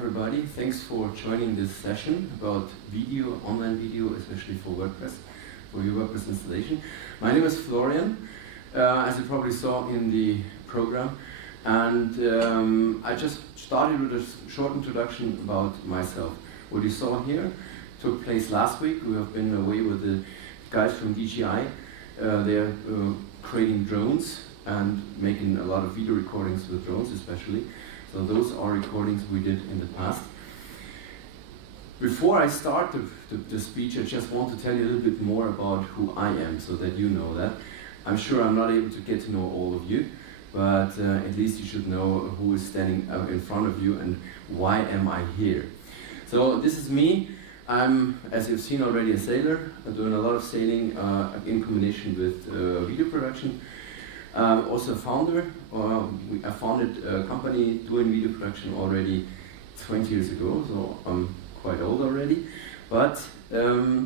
everybody. Thanks for joining this session about video, online video, especially for WordPress, for your WordPress installation. My name is Florian, as you probably saw in the program, and I just started with a short introduction about myself. What you saw here took place last week. We have been away with the guys from DJI. They're creating drones and making a lot of video recordings with drones especially. So those are recordings we did in the past. Before I start the speech, I just want to tell you a little bit more about who I am so that you know that. I'm sure I'm not able to get to know all of you, but at least you should know who is standing in front of you and why am I here. So this is me. I'm, as you've seen already, a sailor. I'm doing a lot of sailing in combination with video production. Also a founder. I founded a company doing video production already 20 years ago, so I'm quite old already, but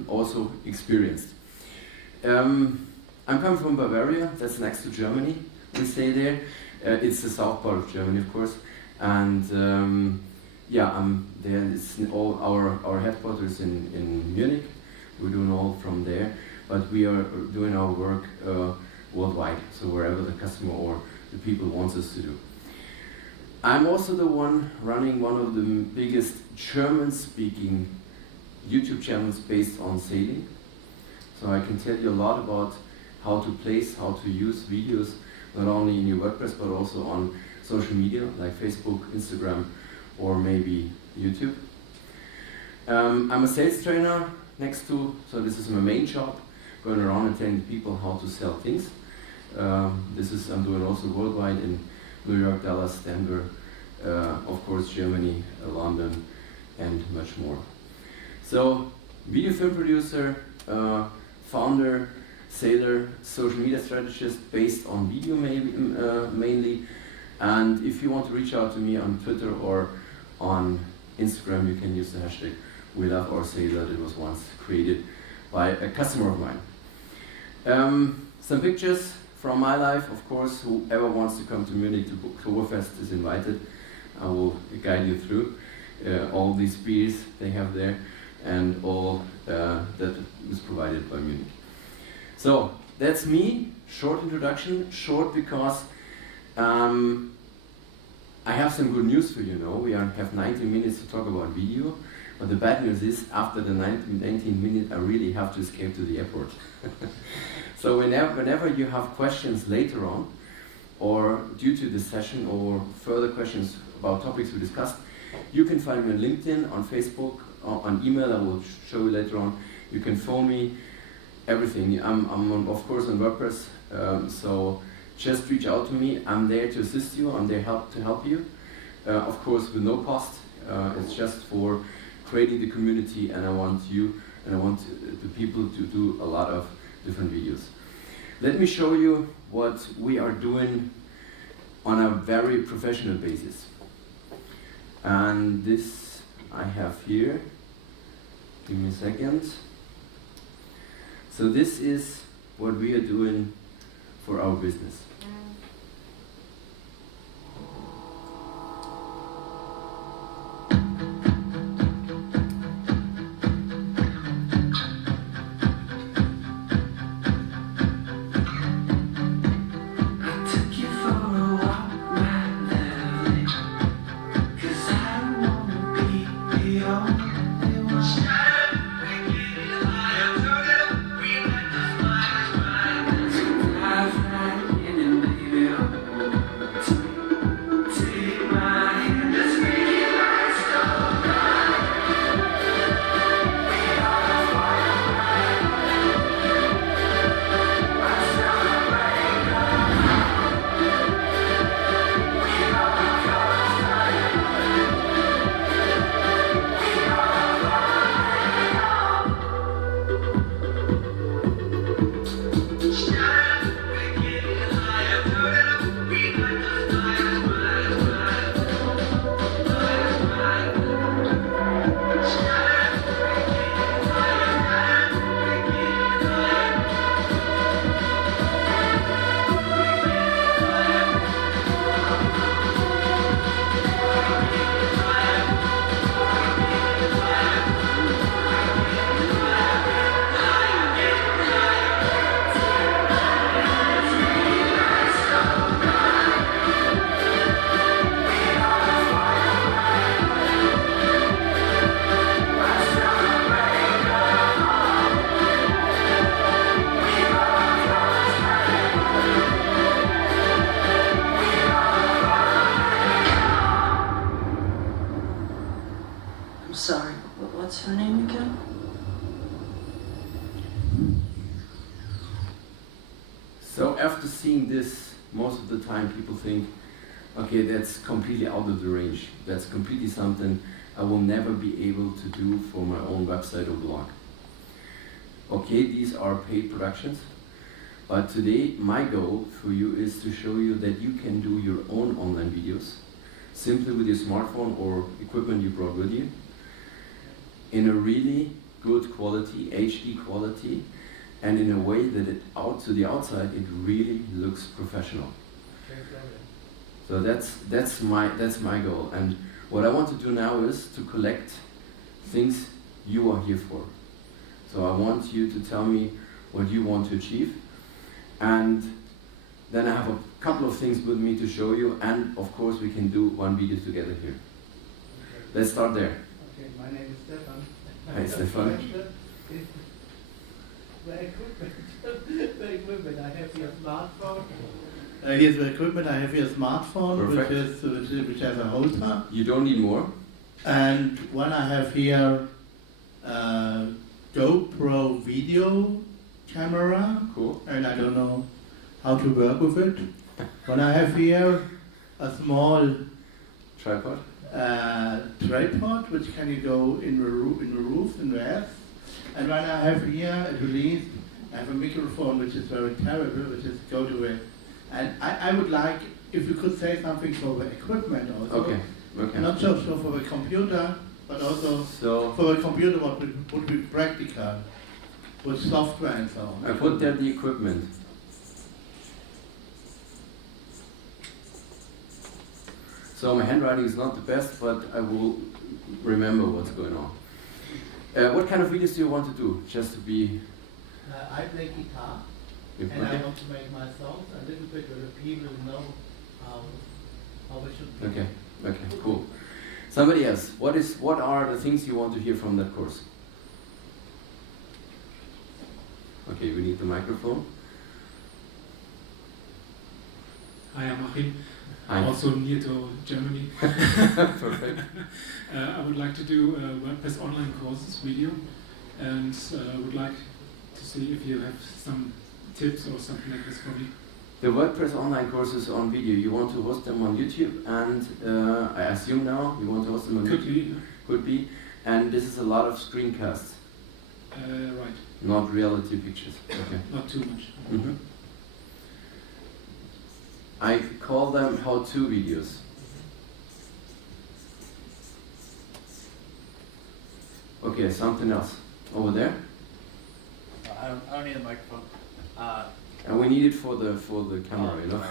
also experienced. I'm coming from Bavaria, that's next to Germany, we say there. It's the south part of Germany, of course, and yeah, I'm there. It's all our headquarters in Munich. We're doing all from there, but we are doing our work worldwide, so wherever the customer or the people wants us to do. I'm also the one running one of the biggest German-speaking YouTube channels based on sailing. So I can tell you a lot about how to place, how to use videos, not only in your WordPress, but also on social media like Facebook, Instagram, or maybe YouTube. I'm a sales trainer next to, so this is my main job, going around and telling people how to sell things. I'm doing also worldwide in New York, Dallas, Denver, of course Germany, London, and much more. So, video film producer, founder, sailor, social media strategist based on video mainly. And if you want to reach out to me on Twitter or on Instagram, you can use the hashtag #WeLoveOurSailor that was once created by a customer of mine. Some pictures from my life, of course. Whoever wants to come to Munich to Oktoberfest is invited. I will guide you through all these beers they have there and all that was provided by Munich. So that's me, short introduction, short because I have some good news for you now. We have 90 minutes to talk about video, but the bad news is after the 19 minutes I really have to escape to the airport. So whenever you have questions later on, or due to this session, or further questions about topics we discussed, you can find me on LinkedIn, on Facebook, on email. I will show you later on. You can phone me, everything. I'm on, of course, on WordPress, so just reach out to me. I'm there to assist you. I'm there to help you. Of course, with no cost. It's just for creating the community, and I want you and I want the people to do a lot of different videos. Let me show you what we are doing on a very professional basis. And this I have here. Give me a second. So this is what we are doing for our business. So after seeing this, most of the time people think, okay, that's completely out of the range. That's completely something I will never be able to do for my own website or blog. Okay, these are paid productions, but today my goal for you is to show you that you can do your own online videos simply with your smartphone or equipment you brought with you in a really good quality, HD quality, and in a way that out to the outside it really looks professional. So that's my goal, and what I want to do now is to collect things you are here for. So I want you to tell me what you want to achieve, and then I have a couple of things with me to show you, and of course we can do one video together here. Okay. Let's start there. Okay, my name is Stefan. Hi Stefan. The equipment, I have your smartphone. Here's the equipment. I have here a smartphone, Perfect. which has a holder, You don't need more. and one I have here GoPro video camera, Cool. and I don't know how to work with it. When I have here a small Tripod. tripod, which can you go in the roof, in the earth. And when I have here at least, I have a microphone which is very terrible, which is go to it. And I would like if you could say something for the equipment also. Okay. Okay. Not just for the computer, but also So for the computer what would be practical with software and so on. I put there the equipment. So my handwriting is not the best, but I will remember what's going on. What kind of videos do you want to do? Just to be... I play guitar, and I Okay. want to make my songs a little bit so that people know how it should be. Okay. Okay. Cool. Somebody else. What are the things you want to hear from that course? Okay, we need the microphone. Hi, I'm Achim. Hi. Also near to Germany. Perfect. I would like to do WordPress online courses video, and would like to see if you have some tips or something like this for me. The WordPress online courses on video, you want to host them on YouTube, and I assume now you want to host them on Could YouTube? be, Could be. And this is a lot of screencasts, right, not reality pictures. Okay. not too much. Mhm. I call them how-to videos. Okay, something else. Over there? I don't need a microphone. And we need it for the camera, you know?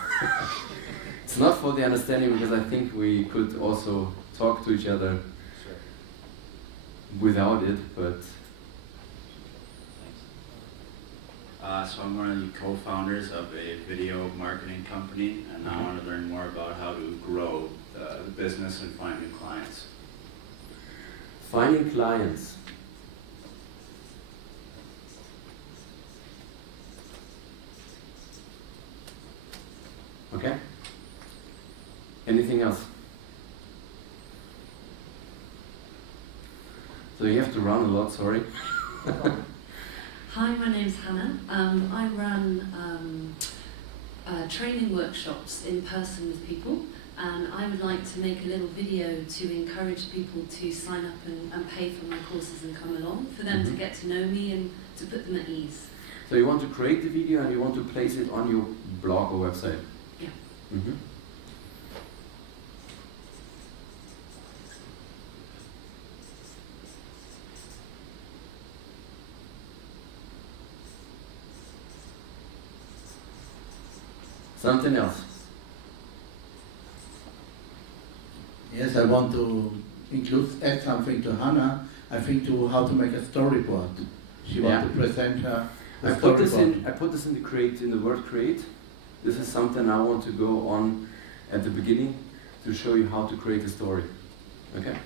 It's not for the understanding, because I think we could also talk to each other Sure. without it, but So I'm one of the co-founders of a video marketing company, and I want to learn more about how to grow the business and find new clients. finding clients. Okay? Anything else? So you have to run a lot, sorry. Hi, my name's Hannah. I run training workshops in person with people, and I would like to make a little video to encourage people to sign up and pay for my courses and come along, for them to get to know me and to put them at ease. So you want to create the video and you want to place it on your blog or website? Yeah. Mm-hmm. Something else? Yes, I want to add something to Hannah. I think to how to make a storyboard. She wants to present her I put this in the word create. This is something I want to go on at the beginning to show you how to create a story. Okay?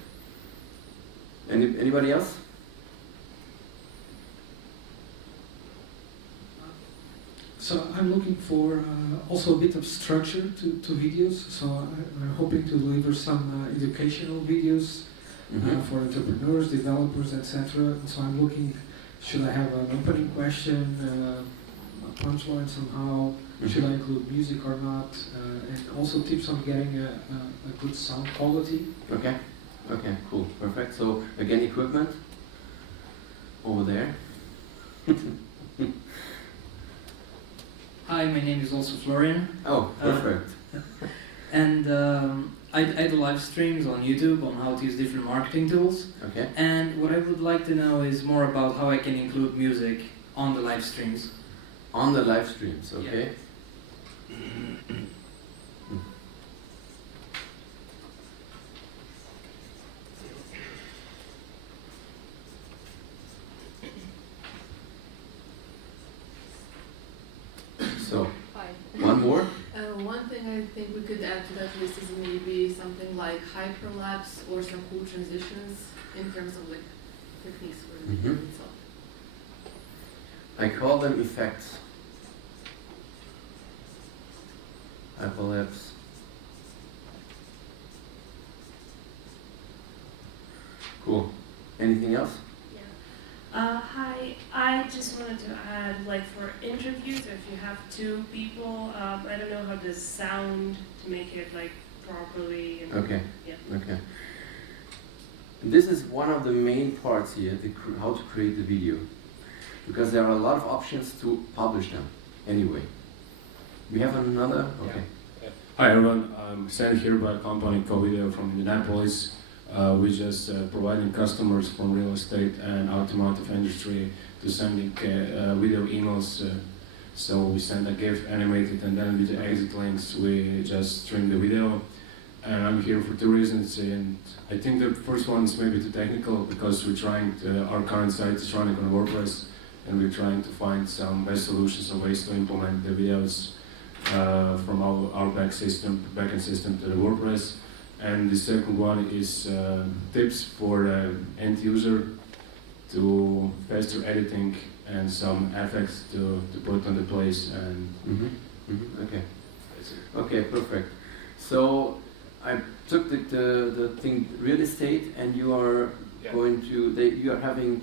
Anybody else? So I'm looking for also a bit of structure to videos. So I'm hoping to deliver some educational videos for entrepreneurs, developers, etc. And so I'm looking, should I have an opening question, a punchline somehow, should I include music or not, and also tips on getting a good sound quality. Okay. Okay. Cool. Perfect. So again, equipment over there. Hi, my name is also Florian, Oh, perfect. and I do live streams on YouTube on how to use different marketing tools. Okay. And what I would like to know is more about how I can include music on the live streams. On the live streams. Okay. So, Hi. one more? One thing I think we could add to that list is maybe something like hyperlapse or some cool transitions in terms of like techniques for the video itself. I call them effects. Hyperlapse. Cool. Anything else? Hi, I just wanted to add, like for interviews, if you have two people, I don't know how to sound to make it like properly. And Okay. Yeah. Okay. This is one of the main parts here, how to create the video. Because there are a lot of options to publish them anyway. We have another? Okay. Hi everyone, I'm sent here by a company called Video from Indianapolis. We just providing customers from real estate and automotive industry to sending video emails. So we send a GIF animated, and then with the exit links we just stream the video. And I'm here for two reasons, and I think the first one is maybe too technical because we're trying to, our current site is running on WordPress, and we're trying to find some best solutions or ways to implement the videos from our backend system to the WordPress. And the second one is tips for the end user to faster editing and some effects to put on the place. And Okay. Okay, perfect. So I took the thing real estate, and you are going to you are having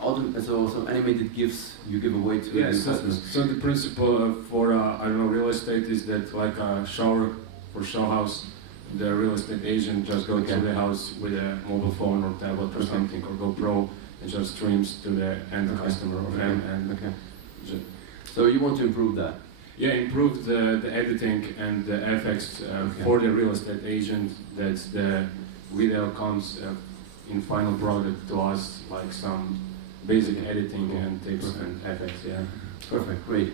so animated GIFs you give away to yes, the customers. so the principle for I don't know, real estate is that like a shower for show house, the real estate agent just goes to the house with a mobile phone or tablet or something, or GoPro, and just streams to the end customer or them. And so you want to improve that? Yeah, improve the editing and the effects for the real estate agent, that the video comes in final product to us, like some basic editing and tips and effects. Yeah. Perfect, great.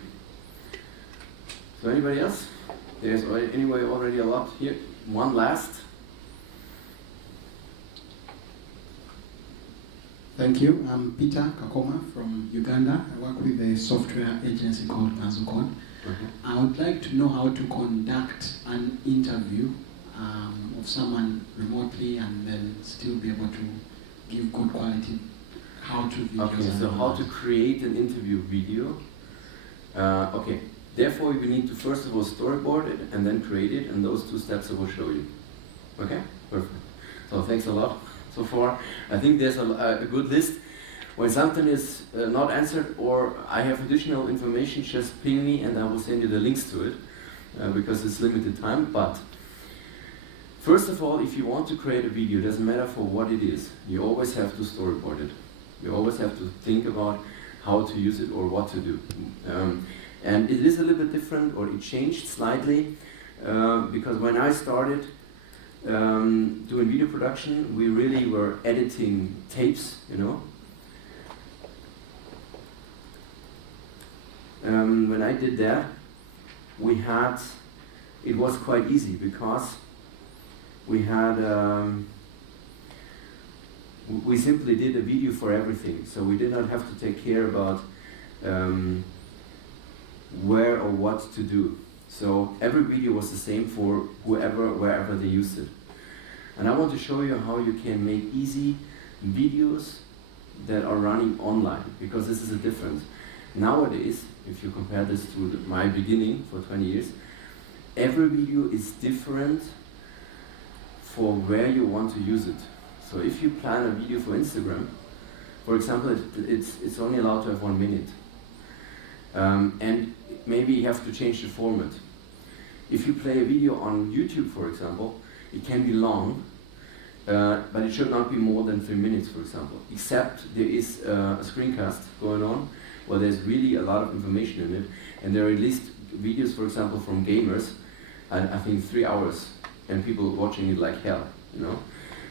So anybody else? There's anyway already a lot here. One last. Thank you. I'm Peter Kakoma from Uganda. I work with a software agency called Mazukon. I would like to know how to conduct an interview of someone remotely and then still be able to give good quality how-to videos. Okay, so how to create an interview video. Okay, therefore we need to first of all storyboard it and then create it, and those two steps I will show you. Okay, perfect. So thanks a lot so far. I think there's a good list. When something is not answered or I have additional information, just ping me and I will send you the links to it because it's limited time. But first of all, if you want to create a video, it doesn't matter for what it is, you always have to storyboard it. You always have to think about how to use it or what to do. And it is a little bit different, or it changed slightly because when I started doing video production, we really were editing tapes, you know. When I did that, it was quite easy because we simply did a video for everything. So we did not have to take care about where or what to do. So every video was the same for wherever they used it. And I want to show you how you can make easy videos that are running online, because this is a difference. Nowadays, if you compare this to my beginning for 20 years, every video is different for where you want to use it. So if you plan a video for Instagram, for example, it's only allowed to have 1 minute. And maybe you have to change the format. If you play a video on YouTube, for example, it can be long, but it should not be more than 3 minutes, for example. Except there is a screencast going on where there's really a lot of information in it, and there are at least videos, for example, from gamers, and I think 3 hours, and people watching it like hell, you know.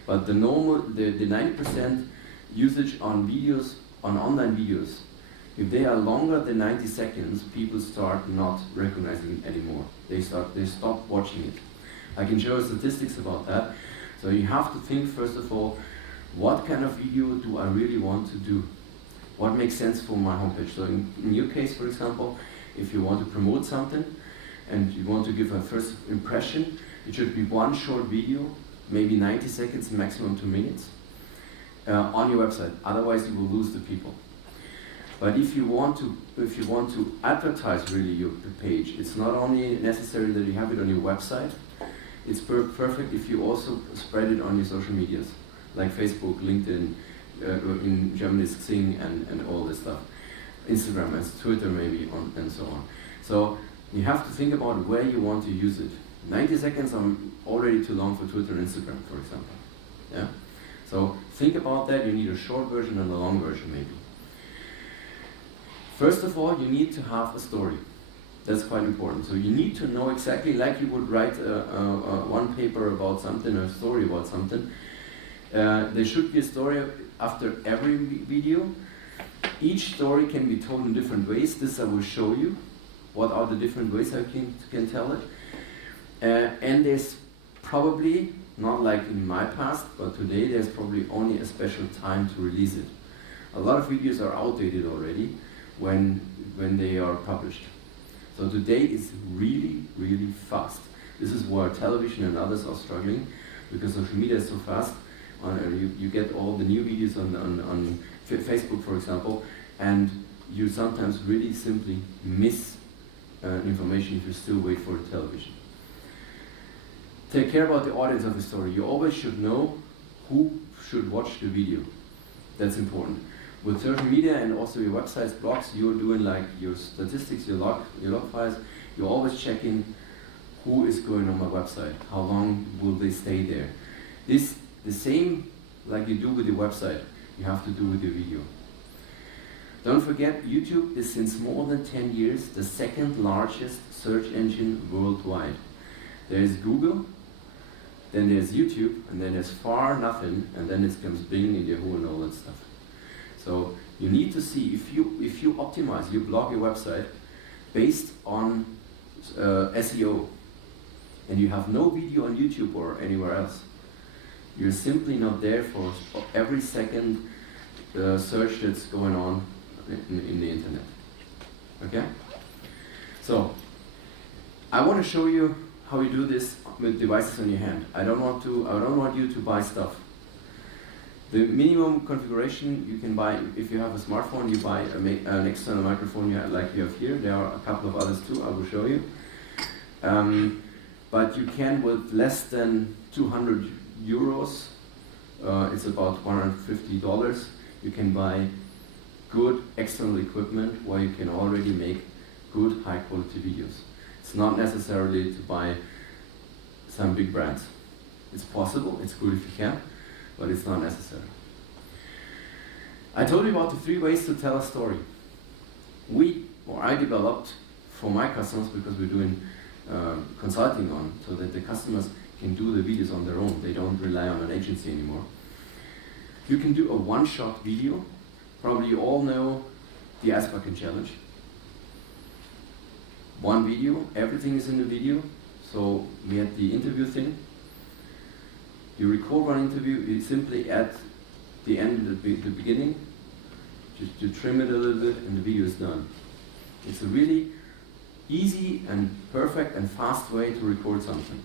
But the 90% usage on videos, on online videos, if they are longer than 90 seconds, people start not recognizing it anymore. They stop watching it. I can show you statistics about that. So you have to think, first of all, what kind of video do I really want to do? What makes sense for my homepage? So in your case, for example, if you want to promote something and you want to give a first impression, it should be one short video, maybe 90 seconds, maximum 2 minutes, on your website. Otherwise, you will lose the people. But if you want to advertise really your page, it's not only necessary that you have it on your website. It's perfect if you also spread it on your social medias, like Facebook, LinkedIn, in Germany is Xing and all this stuff. Instagram and Twitter maybe, and so on. So you have to think about where you want to use it. 90 seconds are already too long for Twitter and Instagram, for example. Yeah. So think about that. You need a short version and a long version maybe. First of all, you need to have a story. That's quite important. So you need to know exactly, like you would write one paper about something, or a story about something. There should be a story after every video. Each story can be told in different ways. This I will show you. What are the different ways I can tell it? And there's probably, not like in my past, but today there's probably only a special time to release it. A lot of videos are outdated already when they are published. So today is really, really fast. This is where television and others are struggling, because social media is so fast. You get all the new videos on Facebook, for example, and you sometimes really simply miss information if you still wait for the television. Take care about the audience of the story. You always should know who should watch the video. That's important. With social media and also your websites, blogs, you're doing like your statistics, your log files. You're always checking who is going on my website, how long will they stay there. This, the same like you do with your website, you have to do with your video. Don't forget, YouTube is since more than 10 years the second largest search engine worldwide. There's Google, then there's YouTube, and then there's far nothing, and then it comes Bing and Yahoo and all that stuff. So you need to see if you optimize your blog, your website, based on SEO, and you have no video on YouTube or anywhere else, you're simply not there for every second search that's going on in the internet. Okay? So I want to show you how you do this with devices on your hand. I don't want you to buy stuff. The minimum configuration you can buy, if you have a smartphone, you buy an external microphone like you have here. There are a couple of others too, I will show you. But you can, with less than 200 euros, it's about $150, you can buy good external equipment where you can already make good high quality videos. It's not necessarily to buy some big brands. It's possible, it's good if you can, but it's not necessary. I told you about the 3 ways to tell a story. I developed for my customers, because we're doing consulting on, so that the customers can do the videos on their own. They don't rely on an agency anymore. You can do a one-shot video. Probably you all know the Ice Bucket Challenge. One video, everything is in the video. So we had the interview thing. You record one interview, you simply add the end and the beginning, just to trim it a little bit, and the video is done. It's a really easy and perfect and fast way to record something.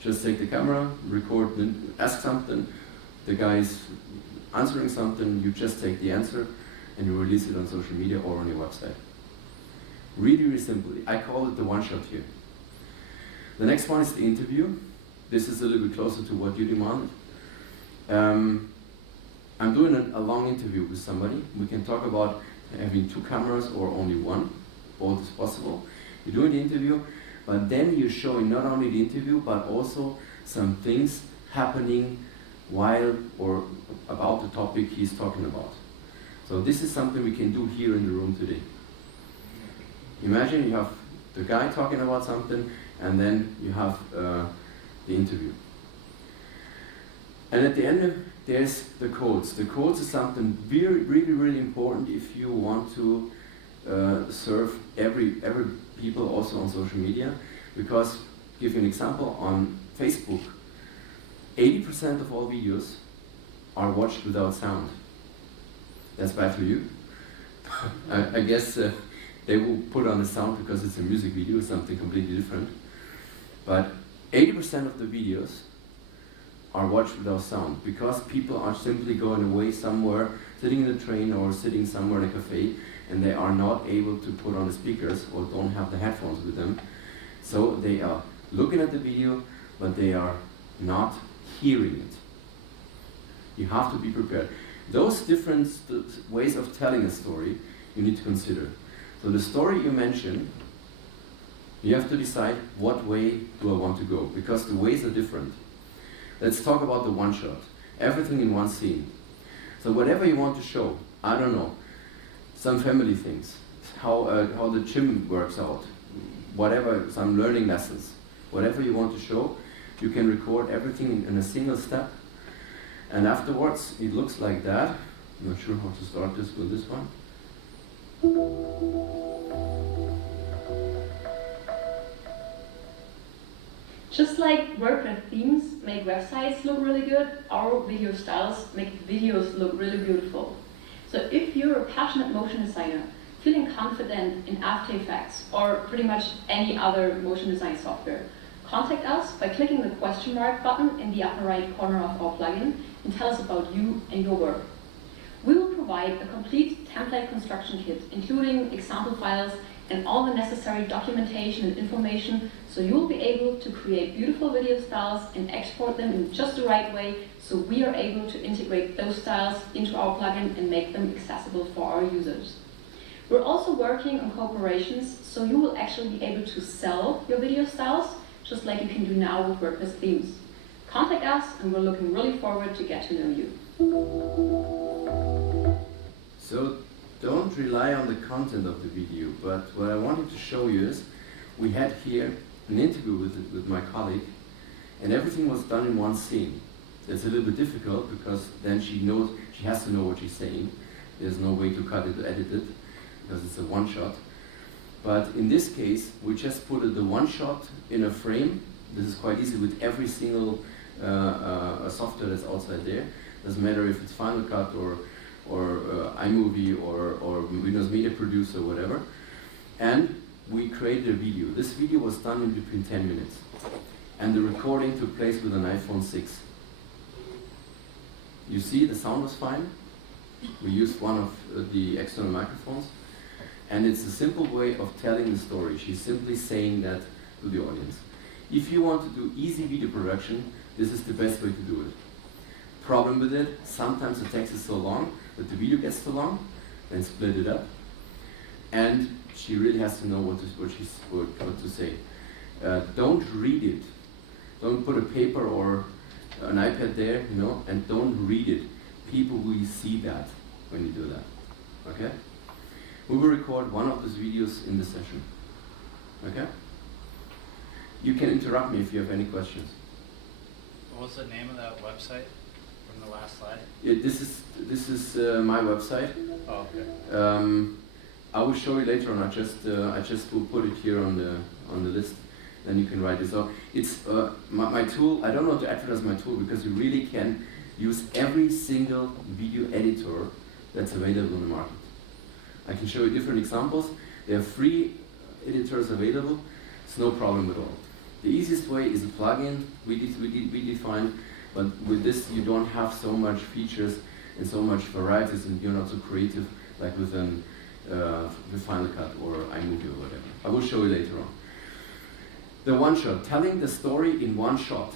Just take the camera, record, ask something, the guy is answering something, you just take the answer and you release it on social media or on your website. Really, really simple. I call it the one-shot here. The next one is the interview. This is a little bit closer to what you demanded. I'm doing a long interview with somebody. We can talk about having 2 cameras or only one. Both is possible. You're doing the interview, but then you're showing not only the interview, but also some things happening while or about the topic he's talking about. So this is something we can do here in the room today. Imagine you have the guy talking about something, and then you have the interview. And at the end, there's the codes. The codes is something really important if you want to serve every people also on social media. Because, give you an example, on Facebook, 80% of all videos are watched without sound. That's bad for you. I guess they will put on the sound because it's a music video, something completely different. But 80% of the videos are watched without sound because people are simply going away somewhere, sitting in the train or sitting somewhere in a cafe, and they are not able to put on the speakers or don't have the headphones with them. So they are looking at the video, but they are not hearing it. You have to be prepared. Those different ways of telling a story you need to consider. So the story you mentioned, you have to decide what way do I want to go, because the ways are different. Let's talk about the one shot. Everything in one scene. So whatever you want to show, I don't know, some family things, how the gym works out, whatever, some learning lessons, whatever you want to show, you can record everything in a single step. And afterwards, it looks like that. I'm not sure how to start this with this one. Just like WordPress themes make websites look really good, our video styles make videos look really beautiful. So if you're a passionate motion designer, feeling confident in After Effects or pretty much any other motion design software, contact us by clicking the question mark button in the upper right corner of our plugin and tell us about you and your work. We will provide a complete template construction kit, including example files and all the necessary documentation and information, so you'll be able to create beautiful video styles and export them in just the right way, so we are able to integrate those styles into our plugin and make them accessible for our users. We're also working on cooperations, so you will actually be able to sell your video styles, just like you can do now with WordPress themes. Contact us, and we're looking really forward to get to know you. So don't rely on the content of the video, but what I wanted to show you is we had here an interview with my colleague, and everything was done in one scene. It's a little bit difficult because then she has to know what she's saying. There's no way to cut it or edit it because it's a one shot. But in this case, we just put the one shot in a frame. This is quite easy with every single software that's outside there. Doesn't matter if it's Final Cut or iMovie or Windows Media Producer or whatever. And we created a video. This video was done in between 10 minutes. And the recording took place with an iPhone 6. You see, the sound was fine. We used one of the external microphones. And it's a simple way of telling the story. She's simply saying that to the audience. If you want to do easy video production, this is the best way to do it. Problem with it, sometimes the text is so long that the video gets too long, then split it up. And she really has to know what to say. Don't read it. Don't put a paper or an iPad there, and don't read it. People will see that when you do that. Okay? We will record one of those videos in the session. Okay? You can interrupt me if you have any questions. What was the name of that website from the last slide? This is my website. Oh, okay. I will show you later on. I just will put it here on the list. Then you can write it. So it's my tool. I don't want to advertise my tool because you really can use every single video editor that's available in the market. I can show you different examples. There are free editors available. It's no problem at all. The easiest way is a plugin we defined, but with this you don't have so much features and so much varieties, and you're not so creative like with Final Cut or iMovie or whatever. I will show you later on. The one shot, telling the story in one shot.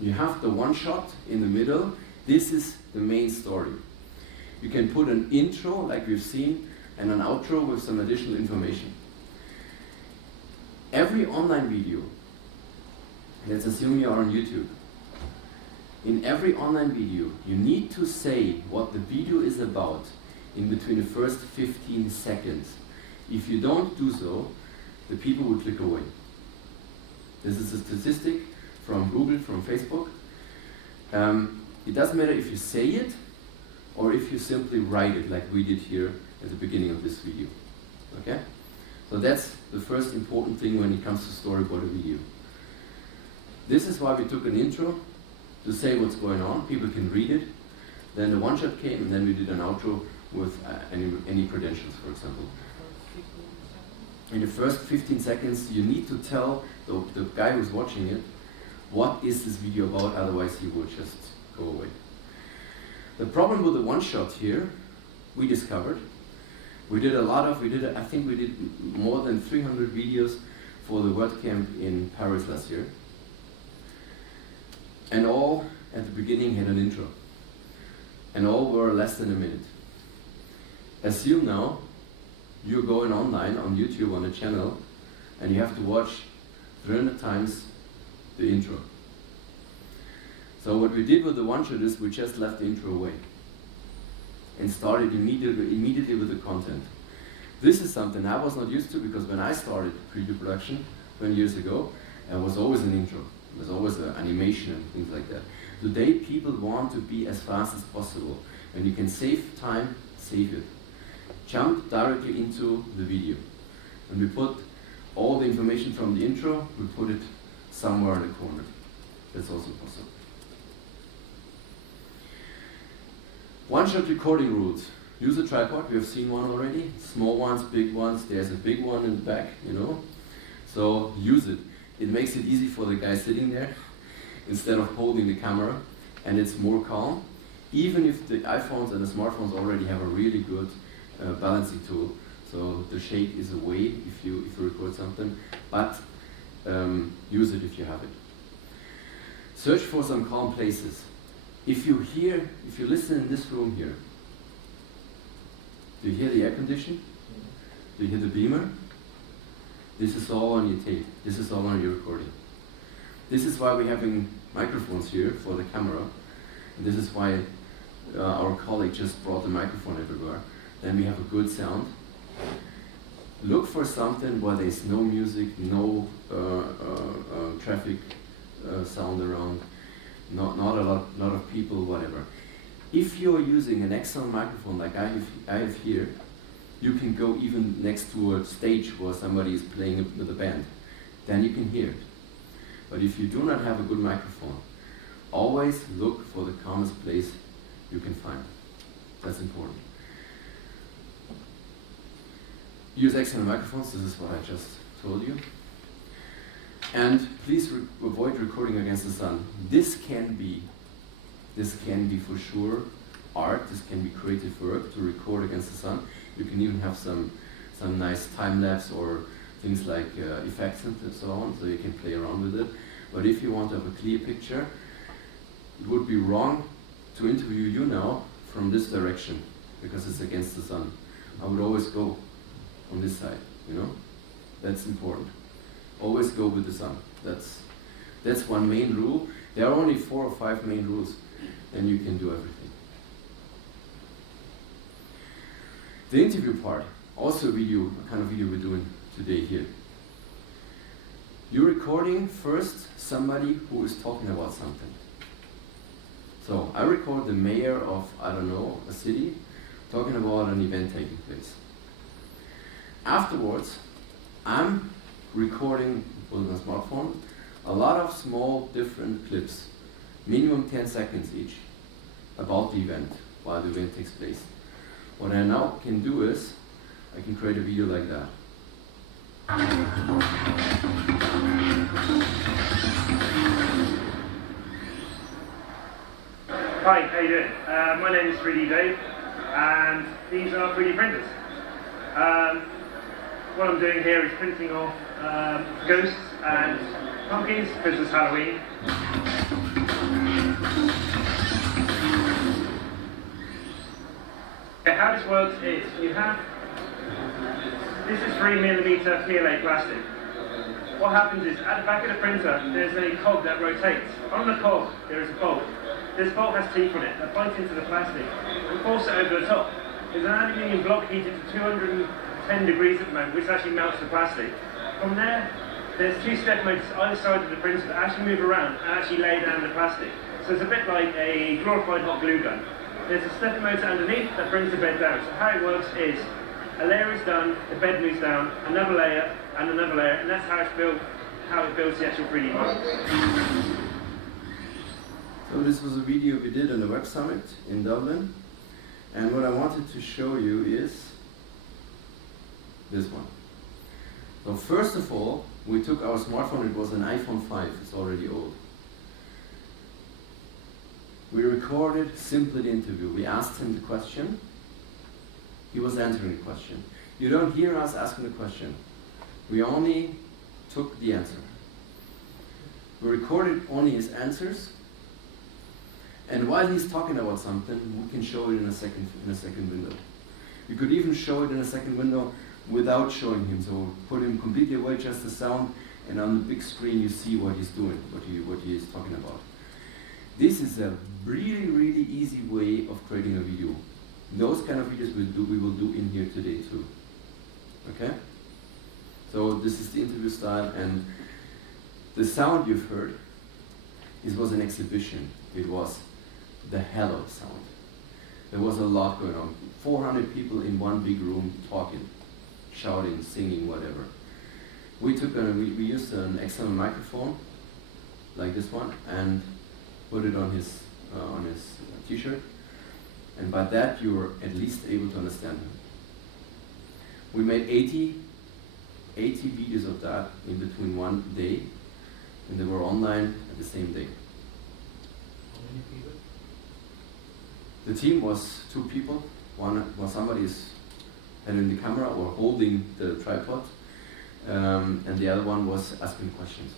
You have the one shot in the middle. This is the main story. You can put an intro like we've seen, and an outro with some additional information. Every online video, let's assume you are on YouTube, in every online video you need to say what the video is about in between the first 15 seconds. If you don't do so, the people will click away. This is a statistic from Google, from Facebook. It doesn't matter if you say it or if you simply write it like we did here at the beginning of this video. Okay? So that's the first important thing when it comes to storyboard a video. This is why we took an intro to say what's going on. People can read it. Then the one shot came, and then we did an outro with any credentials, for example. In the first 15 seconds, you need to tell the guy who's watching it what is this video about, otherwise he will just go away. The problem with the one shot here, we discovered, I think we did more than 300 videos for the WordCamp in Paris last year. And all at the beginning had an intro. And all were less than a minute. Assume now, you're going online on YouTube on a channel and you have to watch 300 times the intro. So what we did with the one shot is we just left the intro away and started immediately with the content. This is something I was not used to, because when I started preview production 20 years ago, there was always an intro. There was always an animation and things like that. Today people want to be as fast as possible. When you can save time, save it. Jump directly into the video. And we put all the information from the intro, we put it somewhere in the corner. That's also possible. One-shot recording rules. Use a tripod, we have seen one already. Small ones, big ones, there's a big one in the back, you know. So use it. It makes it easy for the guy sitting there instead of holding the camera, and it's more calm. Even if the iPhones and the smartphones already have a really good balancing tool, so the shake is away if you record something, but use it if you have it. Search for some calm places. If you listen in this room here, do you hear the air condition? Do you hear the beamer? This is all on your tape. This is all on your recording. This is why we're having microphones here for the camera. And this is why our colleague just brought the microphone everywhere. Then we have a good sound. Look for something where there's no music, no traffic sound around, not a lot of people, whatever. If you're using an excellent microphone like I have here, you can go even next to a stage where somebody is playing with a band. Then you can hear it. But if you do not have a good microphone, always look for the calmest place you can find. That's important. Use excellent microphones, this is what I just told you. And please avoid recording against the sun. This can be for sure art, this can be creative work to record against the sun. You can even have some nice time-lapse or things like effects and so on, so you can play around with it. But if you want to have a clear picture, it would be wrong to interview you now from this direction, because it's against the sun. I would always go on this side, you know? That's important. Always go with the sun. That's one main rule. There are only 4 or 5 main rules, and you can do everything. The interview part, also a kind of video we're doing today here. You're recording first somebody who is talking about something. So I record the mayor of, I don't know, a city, talking about an event taking place. Afterwards, I'm recording with my smartphone a lot of small different clips, minimum 10 seconds each, about the event, while the event takes place. What I now can do is, I can create a video like that. Hi, how you doing? My name is 3D Dave, and these are 3D printers. What I'm doing here is printing off ghosts and pumpkins, because it's Halloween. How this works is you have This is 3mm PLA plastic. What happens is, at the back of the printer, there's a cog that rotates. On the cog, there is a bolt. This bolt has teeth on it that bites into the plastic and force it over the top. There's an aluminium block heated to 210 degrees at the moment, which actually melts the plastic. From there, there's two step motors either side of the printer that actually move around and actually lay down the plastic. So it's a bit like a glorified hot glue gun. There's a step motor underneath that brings the bed down. So how it works is, a layer is done, the bed moves down, another layer, and that's how it's built, how it builds the actual 3D model. So this was a video we did on the Web Summit in Dublin, and what I wanted to show you is this one. So first of all, we took our smartphone, it was an iPhone 5, it's already old. We recorded simply the interview. We asked him the question, he was answering the question. You don't hear us asking the question. We only took the answer. We recorded only his answers, and while he's talking about something, we can show it in a second window. You could even show it in a second window without showing him. So put him completely away, just the sound, and on the big screen you see what he's doing, what he is talking about. This is a really, really easy way of creating a video. Those kind of videos we will do in here today too. Okay? So this is the interview style, and the sound you've heard, this was an exhibition. It was the hello sound. There was a lot going on. 400 people in one big room talking, shouting, singing, whatever. We used an external microphone, like this one, and put it on his t-shirt, and by that you were at least able to understand him. We made 80 videos of that in between one day, and they were online at the same day. How many people? The team was 2 people. One was somebody is handling the camera or holding the tripod, and the other one was asking questions.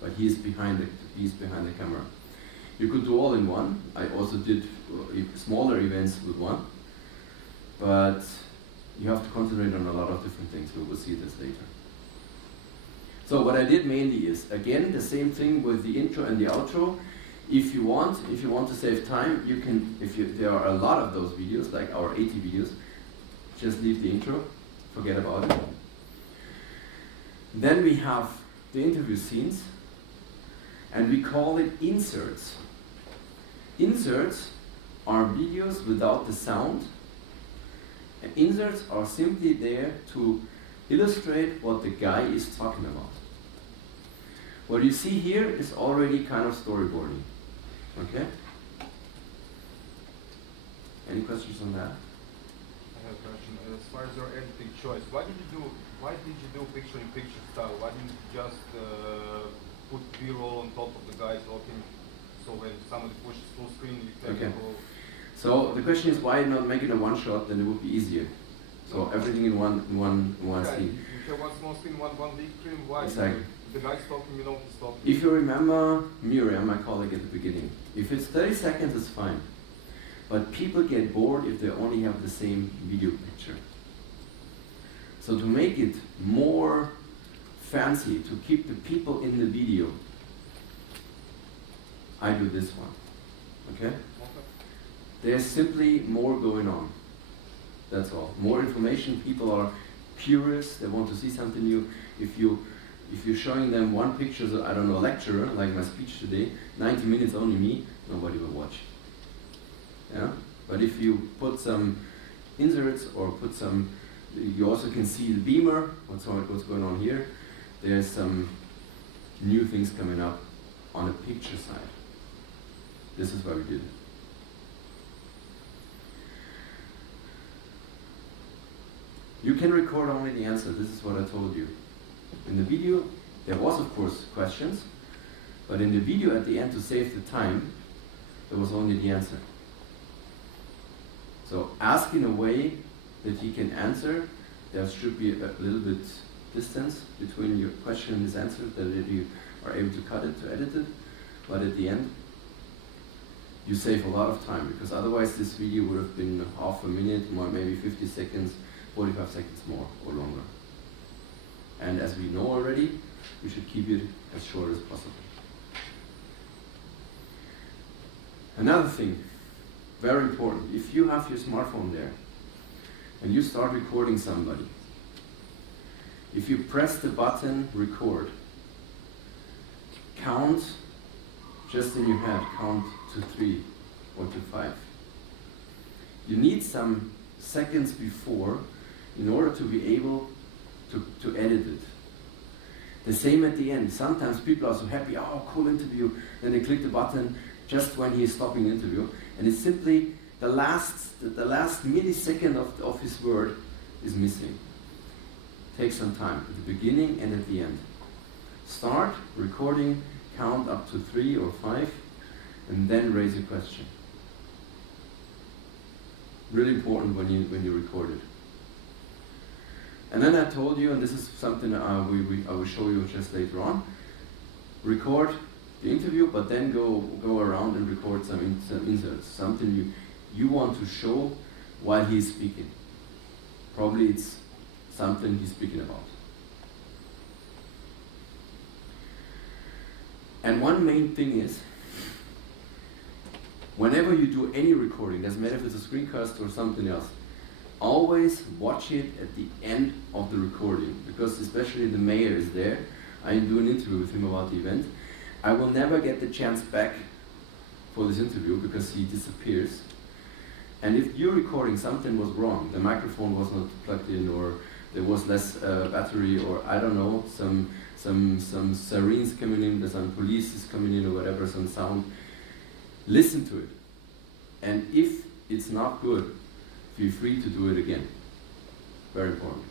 But he's behind the camera. You could do all in one. I also did smaller events with one, but you have to concentrate on a lot of different things. We will see this later. So what I did mainly is, again, the same thing with the intro and the outro. If you want to save time, you can, there are a lot of those videos, like our 80 videos, just leave the intro, forget about it. Then we have the interview scenes, and we call it inserts. Inserts are videos without the sound, and inserts are simply there to illustrate what the guy is talking about. What you see here is already kind of storyboarding. Okay? Any questions on that? I have a question. As far as your editing choice, why did you do picture-in-picture style? Why didn't you just put B-roll on top of the guy talking, so when somebody pushes full screen, you can go? So the question is, why not make it a one shot? Then it would be easier. So everything in one scene. You have one small screen, one big screen. Why? Exactly. The guy's talking, you know he's talking. If you remember Miriam, my colleague at the beginning, if it's 30 seconds, it's fine. But people get bored if they only have the same video picture. So to make it more fancy, to keep the people in the video, I do this one. Okay? There's simply more going on. That's all. More information. People are curious. They want to see something new. If you're showing them one picture, so I don't know, a lecturer, like my speech today, 90 minutes only me, nobody will watch. Yeah? But if you put some inserts or put some, you also can see the beamer, what's going on here. There's some new things coming up on the picture side. This is what we did. You can record only the answer. This is what I told you. In the video, there was of course questions, but in the video at the end, to save the time, there was only the answer. So ask in a way that he can answer. There should be a little bit distance between your question and his answer, that you are able to cut it, to edit it, but at the end, you save a lot of time, because otherwise this video would have been half a minute, or maybe 50 seconds, 45 seconds more or longer. And as we know already, we should keep it as short as possible. Another thing, very important, if you have your smartphone there and you start recording somebody, if you press the button record, count just in your head, count to 3 or to 5. You need some seconds before in order to be able to edit it. The same at the end. Sometimes people are so happy, oh, cool interview, then they click the button just when he is stopping the interview, and it's simply the last millisecond of his word is missing. Take some time at the beginning and at the end. Start recording, count up to 3 or 5, and then raise a question. Really important when you record it. And then I told you, and this is something I will show you just later on, record the interview, but then go around and record some inserts, something you want to show while he's speaking. Probably it's something he's speaking about. And one main thing is, whenever you do any recording, doesn't matter if it's a screencast or something else, always watch it at the end of the recording, because especially the mayor is there. I do an interview with him about the event. I will never get the chance back for this interview because he disappears. And if you're recording something was wrong, the microphone was not plugged in, or there was less battery, or I don't know, some sirens coming in, some police is coming in or whatever, some sound, listen to it. And if it's not good, feel free to do it again. Very important.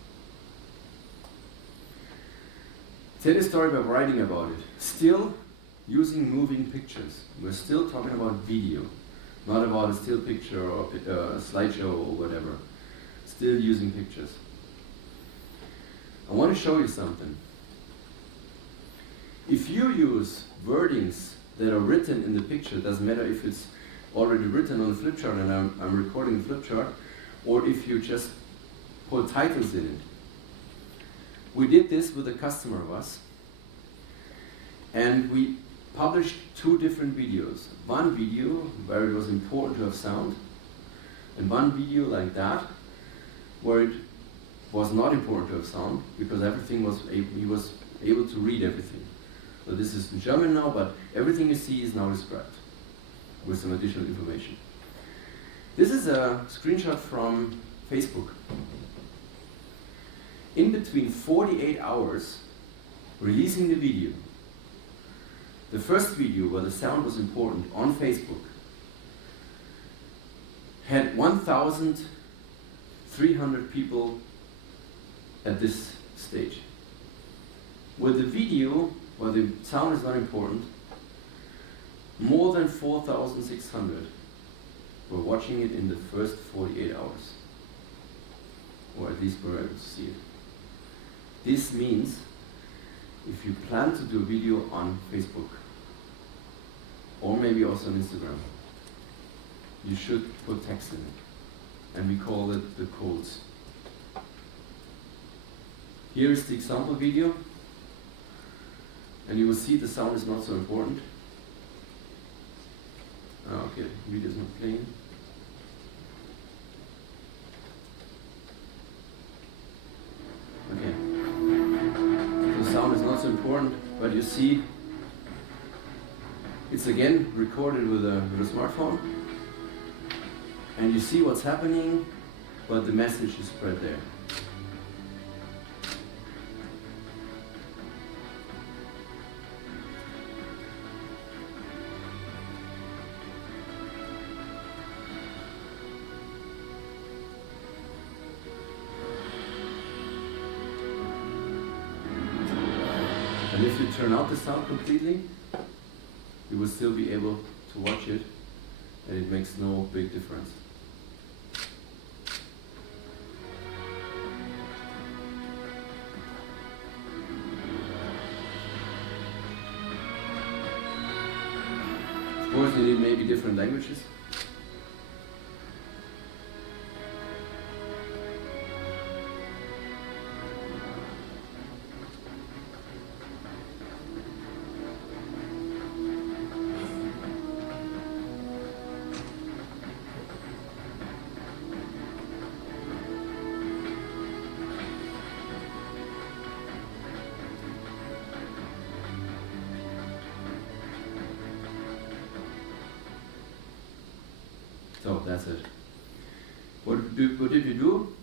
Tell a story by writing about it. Still using moving pictures. We're still talking about video, not about a still picture or a slideshow or whatever. Still using pictures. I want to show you something. If you use wordings that are written in the picture, it doesn't matter if it's already written on a flip chart and I'm recording the flip chart, or if you just put titles in it. We did this with a customer of us, and we published 2 different videos. One video where it was important to have sound, and one video like that where it was not important to have sound because everything was he was able to read everything. So this is in German now, but everything you see is now described with some additional information. This is a screenshot from Facebook. In between 48 hours releasing the video, the first video where the sound was important on Facebook had 1,300 people at this stage. With the video where the sound is not important, more than 4,600 were watching it in the first 48 hours. Or at least were able to see it. This means if you plan to do a video on Facebook, or maybe also on Instagram, you should put text in it. And we call it the codes. Here is the example video. And you will see the sound is not so important. Okay, video is not playing. Okay. The sound is not so important, but you see it's again recorded with a smartphone. And you see what's happening, but the message is spread there. And if you turn out the sound completely, you will still be able to watch it, and it makes no big difference. Of course, you need maybe different languages. So that's it. What did we do?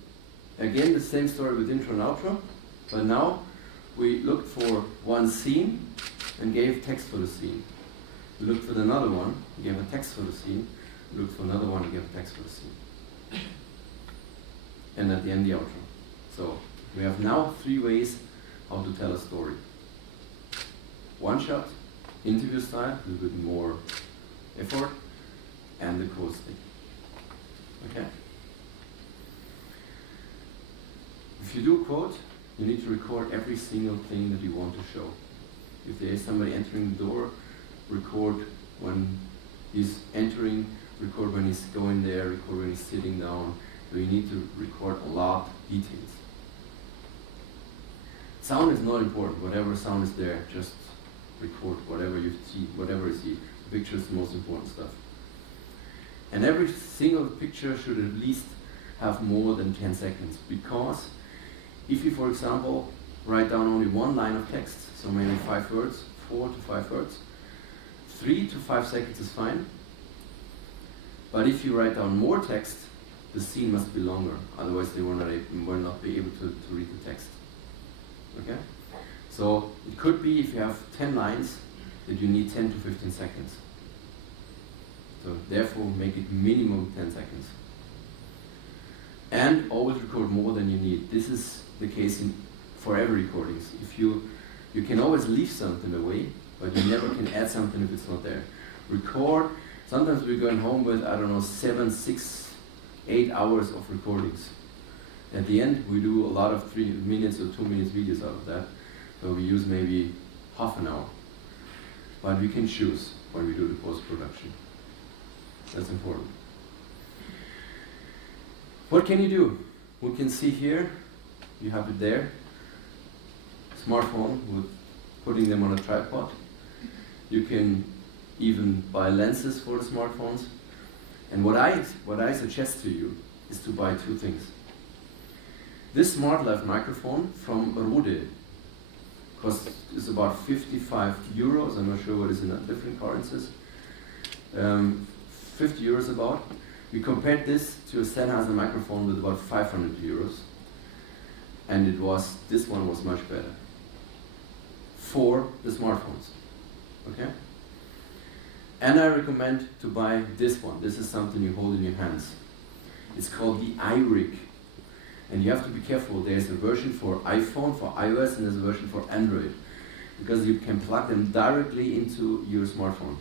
Again, the same story with intro and outro, but now we looked for one scene and gave text for the scene. We looked for another one, gave a text for the scene. We looked for another one and gave a text for the scene. And at the end, the outro. So we have now 3 ways how to tell a story. One shot, interview style, a little bit more effort, and the quote stick. Okay? If you do a quote, you need to record every single thing that you want to show. If there is somebody entering the door, record when he's entering, record when he's going there, record when he's sitting down. So you need to record a lot of details. Sound is not important. Whatever sound is there, just record whatever you see, whatever you see. The picture is the most important stuff. And every single picture should at least have more than 10 seconds, because if you, for example, write down only one line of text, so maybe 5 words, 4 to 5 words, 3 to 5 seconds is fine. But if you write down more text, the scene must be longer, otherwise they will not be able to read the text. Okay? So it could be, if you have 10 lines, that you need 10 to 15 seconds. So therefore make it minimum 10 seconds. And always record more than you need. This is the case for every recordings. If you can always leave something away, but you never can add something if it's not there. Record. Sometimes we're going home with, I don't know, 7, 6, 8 hours of recordings. At the end, we do a lot of 3 minutes or 2 minutes videos out of that. So we use maybe half an hour. But we can choose when we do the post-production. That's important. What can you do? We can see here, you have it there. Smartphone with putting them on a tripod. You can even buy lenses for the smartphones. And what I suggest to you is to buy 2 things. This Smart Life microphone from Rode is about 55 euros. I'm not sure what is in different currencies. 50 euros about. We compared this to a Sennheiser microphone with about 500 euros. And this one was much better. For the smartphones. Okay? And I recommend to buy this one. This is something you hold in your hands. It's called the iRig. And you have to be careful. There's a version for iPhone, for iOS, and there's a version for Android. Because you can plug them directly into your smartphone.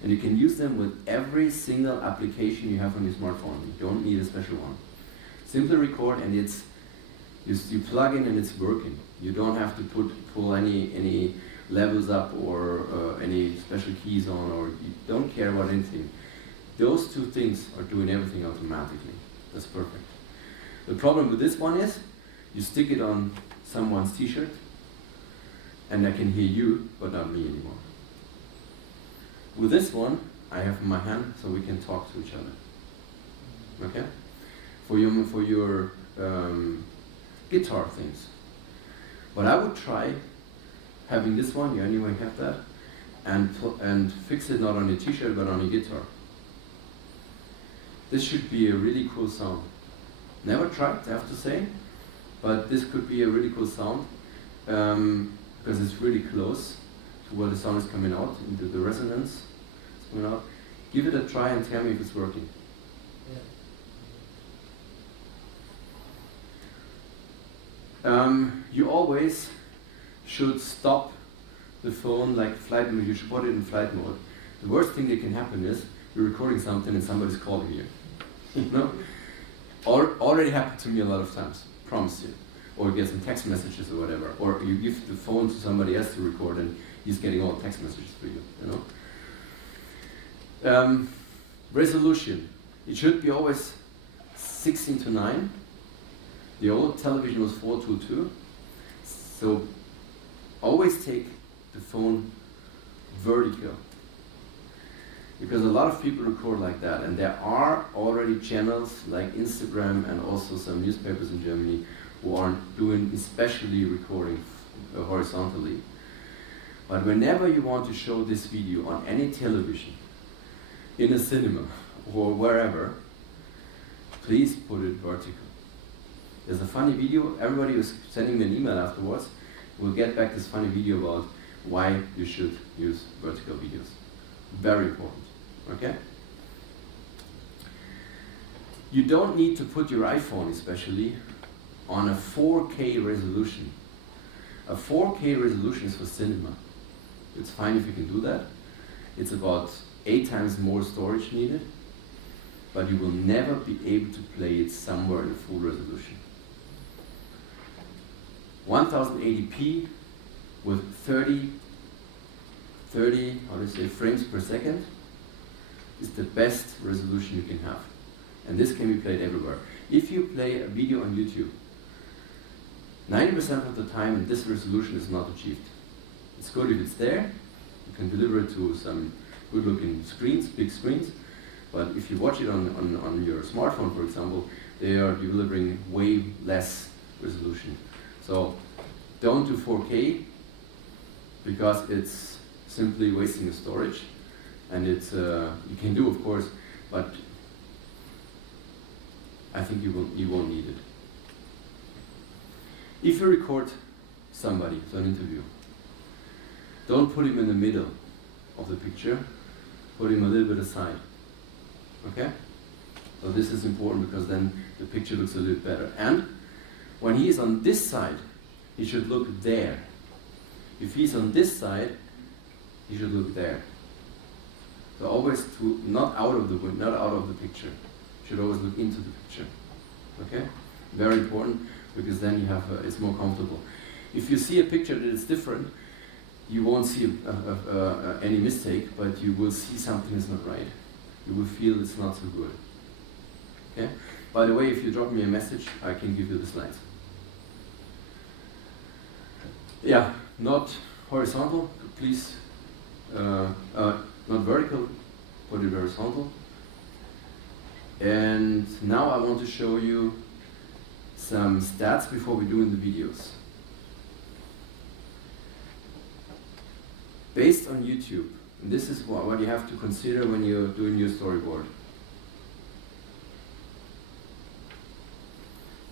And you can use them with every single application you have on your smartphone. You don't need a special one. Simply record, and you plug in and it's working. You don't have to pull any levels up or any special keys on, or you don't care about anything. Those 2 things are doing everything automatically. That's perfect. The problem with this one is, you stick it on someone's t-shirt, and I can hear you, but not me anymore. With this one, I have in my hand, so we can talk to each other. Okay? For your guitar things. But I would try having this one, you anyway have that, and fix it not on your t-shirt, but on your guitar. This should be a really cool sound. Never tried, I have to say, but this could be a really cool sound, because it's really close to where the sound is coming out, into the resonance is coming out. Give it a try and tell me if it's working. You always should stop the phone like flight mode. You should put it in flight mode. The worst thing that can happen is you're recording something and somebody's calling you. No? Already happened to me a lot of times, promise you. Or you get some text messages or whatever. Or you give the phone to somebody else to record and he's getting all text messages for you, you know? Resolution. It should be always 16:9. The old television was 4:2. So always take the phone vertical. Because a lot of people record like that, and there are already channels like Instagram and also some newspapers in Germany who are doing especially recording horizontally. But whenever you want to show this video on any television, in a cinema, or wherever, please put it vertical. There's a funny video, everybody was sending me an email afterwards. We'll get back this funny video about why you should use vertical videos. Very important, okay? You don't need to put your iPhone especially on a 4K resolution. A 4K resolution is for cinema. It's fine if you can do that. It's about 8 times more storage needed, but you will never be able to play it somewhere in full resolution. 1080p with 30 frames per second is the best resolution you can have. And this can be played everywhere. If you play a video on YouTube, 90% of the time this resolution is not achieved. It's good if it's there, you can deliver it to some good looking screens, big screens, but if you watch it on your smartphone, for example, they are delivering way less resolution. So don't do 4K because it's simply wasting the storage, and it's you can do, of course, but I think you won't need it. If you record somebody, so an interview, don't put him in the middle of the picture, put him a little bit aside, okay? So this is important because then the picture looks a little better. And when he is on this side, he should look there. If he's on this side, he should look there. So always not out of the window, not out of the picture. Should always look into the picture. Okay? Very important, because then you have it's more comfortable. If you see a picture that is different, you won't see any mistake, but you will see something is not right. You will feel it's not so good. Okay? By the way, if you drop me a message, I can give you the slides. Yeah, not horizontal, please. Not vertical, put it horizontal. And now I want to show you some stats before we do in the videos. Based on YouTube, and this is what you have to consider when you're doing your storyboard.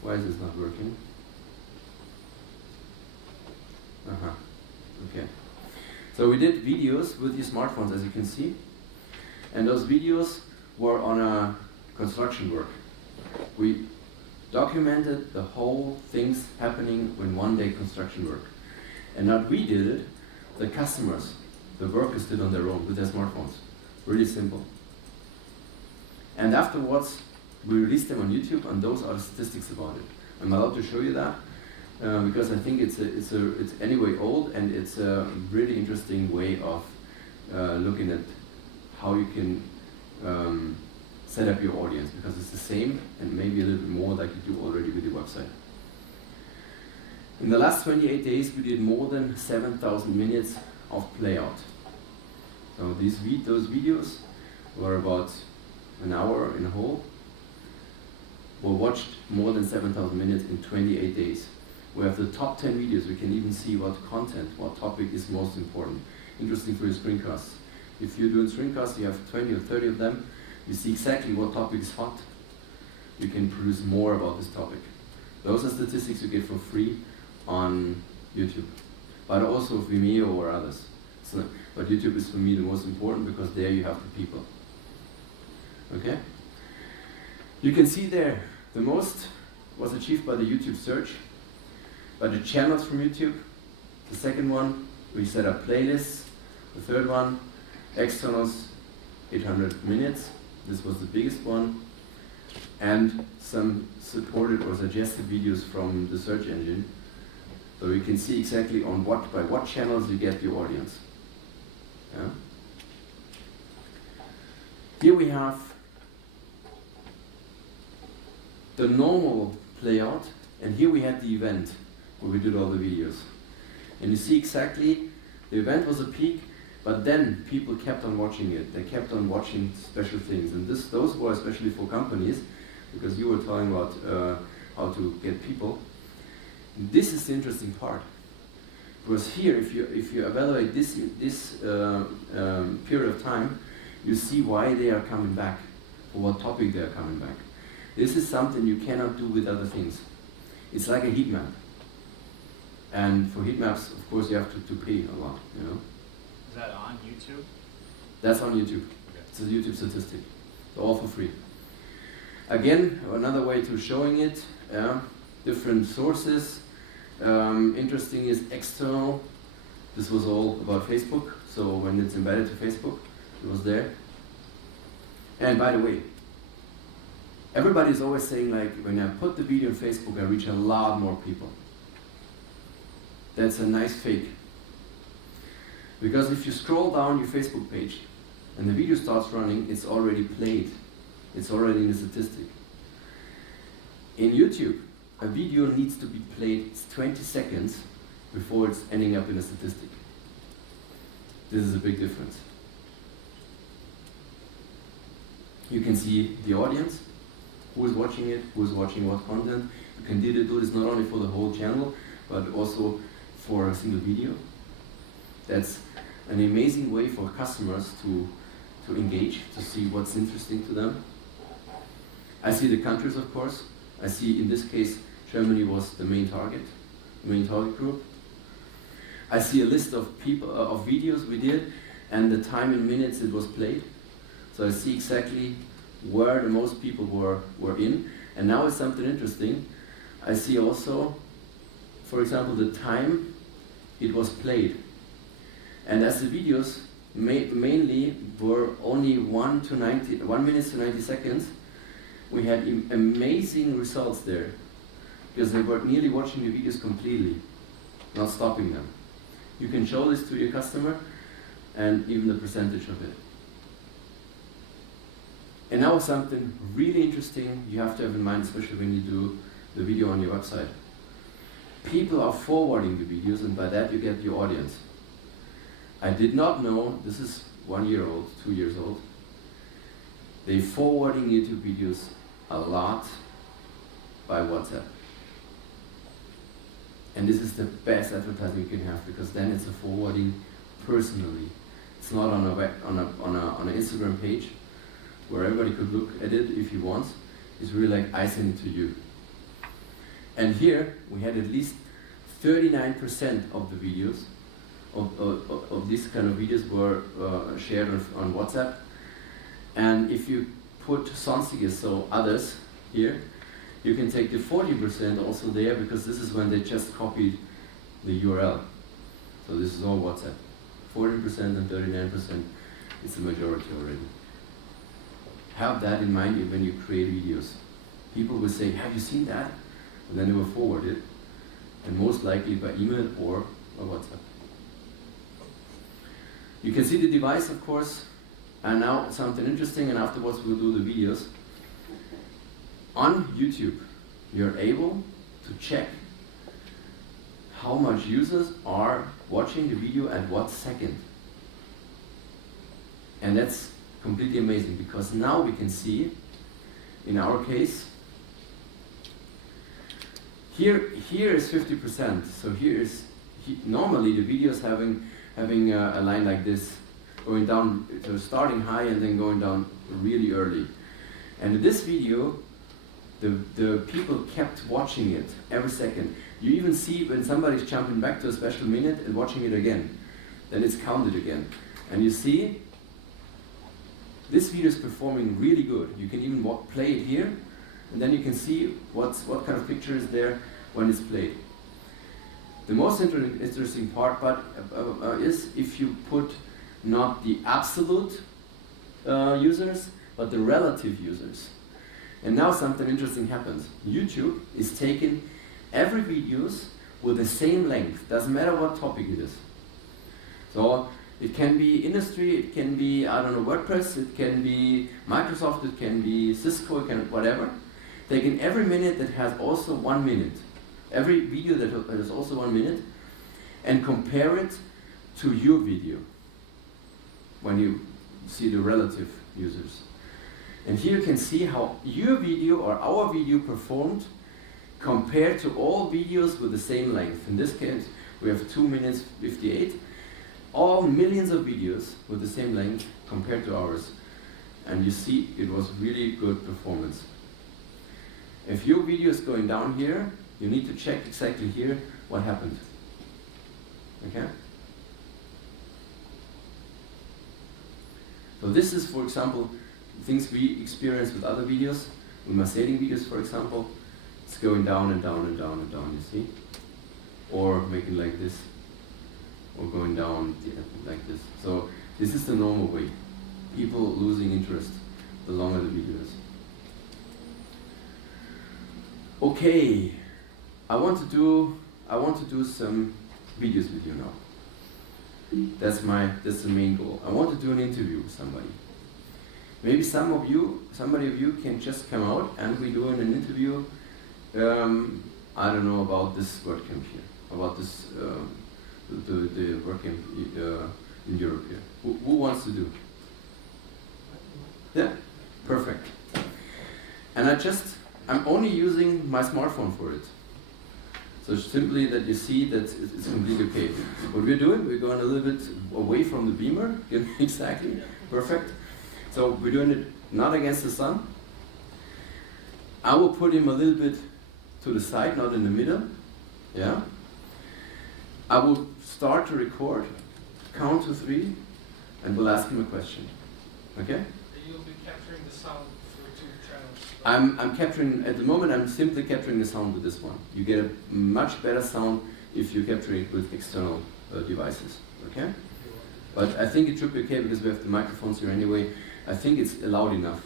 Why is this not working? Okay. So we did videos with your smartphones, as you can see, and those videos were on a construction work. We documented the whole things happening in one day construction work. And not we did it, the customers, the workers did on their own with their smartphones. Really simple. And afterwards, we released them on YouTube, and those are the statistics about it. I'm allowed to show you that because I think it's anyway old, and it's a really interesting way of looking at how you can set up your audience, because it's the same and maybe a little bit more like you do already with your website. In the last 28 days, we did more than 7,000 minutes of playout. So those videos were about an hour in a whole, were watched more than 7,000 minutes in 28 days. We have the top 10 videos. We can even see what content, what topic is most important, interesting for your screencasts. If you're doing screencasts, you have 20 or 30 of them, you see exactly what topic is hot. You can produce more about this topic. Those are statistics you get for free on YouTube, but also Vimeo or others. So, but YouTube is for me the most important because there you have the people. Okay? You can see there, the most was achieved by the YouTube search, by the channels from YouTube. The second one, we set up playlists. The third one, externals, 800 minutes. This was the biggest one. And some supported or suggested videos from the search engine. So you can see exactly on by what channels you get your audience. Yeah? Here we have the normal playout, and here we had the event where we did all the videos. And you see exactly, the event was a peak, but then people kept on watching it. They kept on watching special things, and those were especially for companies, because you were talking about how to get people. This is the interesting part, because here, if you evaluate this period of time, you see why they are coming back. for what topic they are coming back. This is something you cannot do with other things. It's like a heat map. And for heat maps, of course, you have to pay a lot, you know. Is that on YouTube? That's on YouTube. Okay. It's a YouTube statistic. It's all for free. Again, another way to showing it, different sources. Interesting is external. This was all about Facebook, so when it's embedded to Facebook, it was there. And by the way, everybody's always saying, like, when I put the video on Facebook, I reach a lot more people. That's a nice fake. Because if you scroll down your Facebook page and the video starts running, it's already played. It's already in the statistic. In YouTube, a video needs to be played 20 seconds before it's ending up in a statistic. This is a big difference. You can see the audience, who is watching it, who is watching what content. You can do this not only for the whole channel, but also for a single video. That's an amazing way for customers to engage, to see what's interesting to them. I see the countries, of course. I see, in this case, Germany was the main target group. I see a list of people, of videos we did, and the time in minutes it was played. So I see exactly where the most people were in. And now it's something interesting. I see also, for example, the time it was played. And as the videos mainly were only 1 minute to 90 seconds, we had amazing results there. Because they were nearly watching the videos completely, not stopping them. You can show this to your customer and even the percentage of it. And now something really interesting you have to have in mind, especially when you do the video on your website. People are forwarding the videos, and by that you get your audience. I did not know, this is 1 year old, 2 years old, they're forwarding YouTube videos a lot by WhatsApp. And this is the best advertising you can have, because then it's a forwarding personally. It's not on an Instagram page where everybody could look at it if he wants. It's really like I send it to you. And here we had at least 39% of the videos of this kind of videos were shared on WhatsApp. And if you put sonstiges, so others here, you can take the 40% also there, because this is when they just copied the URL. So this is all WhatsApp. 40% and 39% is the majority already. Have that in mind when you create videos. People will say, have you seen that? And then they will forward it, and most likely by email or WhatsApp. You can see the device, of course, and now something interesting, and afterwards we'll do the videos. On YouTube, you're able to check how much users are watching the video at what second. And that's completely amazing, because now we can see, in our case, here is 50%. So normally the video is having a line like this, going down, so starting high and then going down really early. And in this video, the people kept watching it every second. You even see when somebody's jumping back to a special minute and watching it again, then it's counted again. And you see, this video is performing really good. You can even play it here, and then you can see what kind of picture is there when it's played. The most interesting part is if you put not the absolute users, but the relative users. And now something interesting happens. YouTube is taking every videos with the same length, doesn't matter what topic it is. So it can be industry, it can be, I don't know, WordPress, it can be Microsoft, it can be Cisco, it can whatever. Taking every minute that has also 1 minute, every video that has also 1 minute, and compare it to your video when you see the relative users. And here you can see how your video or our video performed compared to all videos with the same length. In this case, we have 2 minutes 58. All millions of videos with the same length compared to ours. and you see it was really good performance. If your video is going down here, you need to check exactly here what happened. Okay? So this is, for example, things we experience with other videos, with my sailing videos, for example. It's going down and down and down and down, you see? Or making like this, or going down like this. So this is the normal way. People losing interest the longer the video is. Okay, I want to do some videos with you now. That's the main goal. I want to do an interview with somebody. Maybe somebody of you can just come out and we do an interview. I don't know about this WordCamp here, about this the WordCamp in Europe here. Who wants to do? Yeah, perfect. And I'm only using my smartphone for it. So simply that you see that it's completely okay. What we're doing, we're going a little bit away from the beamer. Exactly, perfect. So we're doing it not against the sun. I will put him a little bit to the side, not in the middle. Yeah. I will start to record, count to 3, and we'll ask him a question. Okay? You'll be capturing the sound through 2 channels. I'm capturing, at the moment I'm simply capturing the sound with this one. You get a much better sound if you capture it with external devices, okay? But I think it should be okay because we have the microphones here anyway. I think it's loud enough,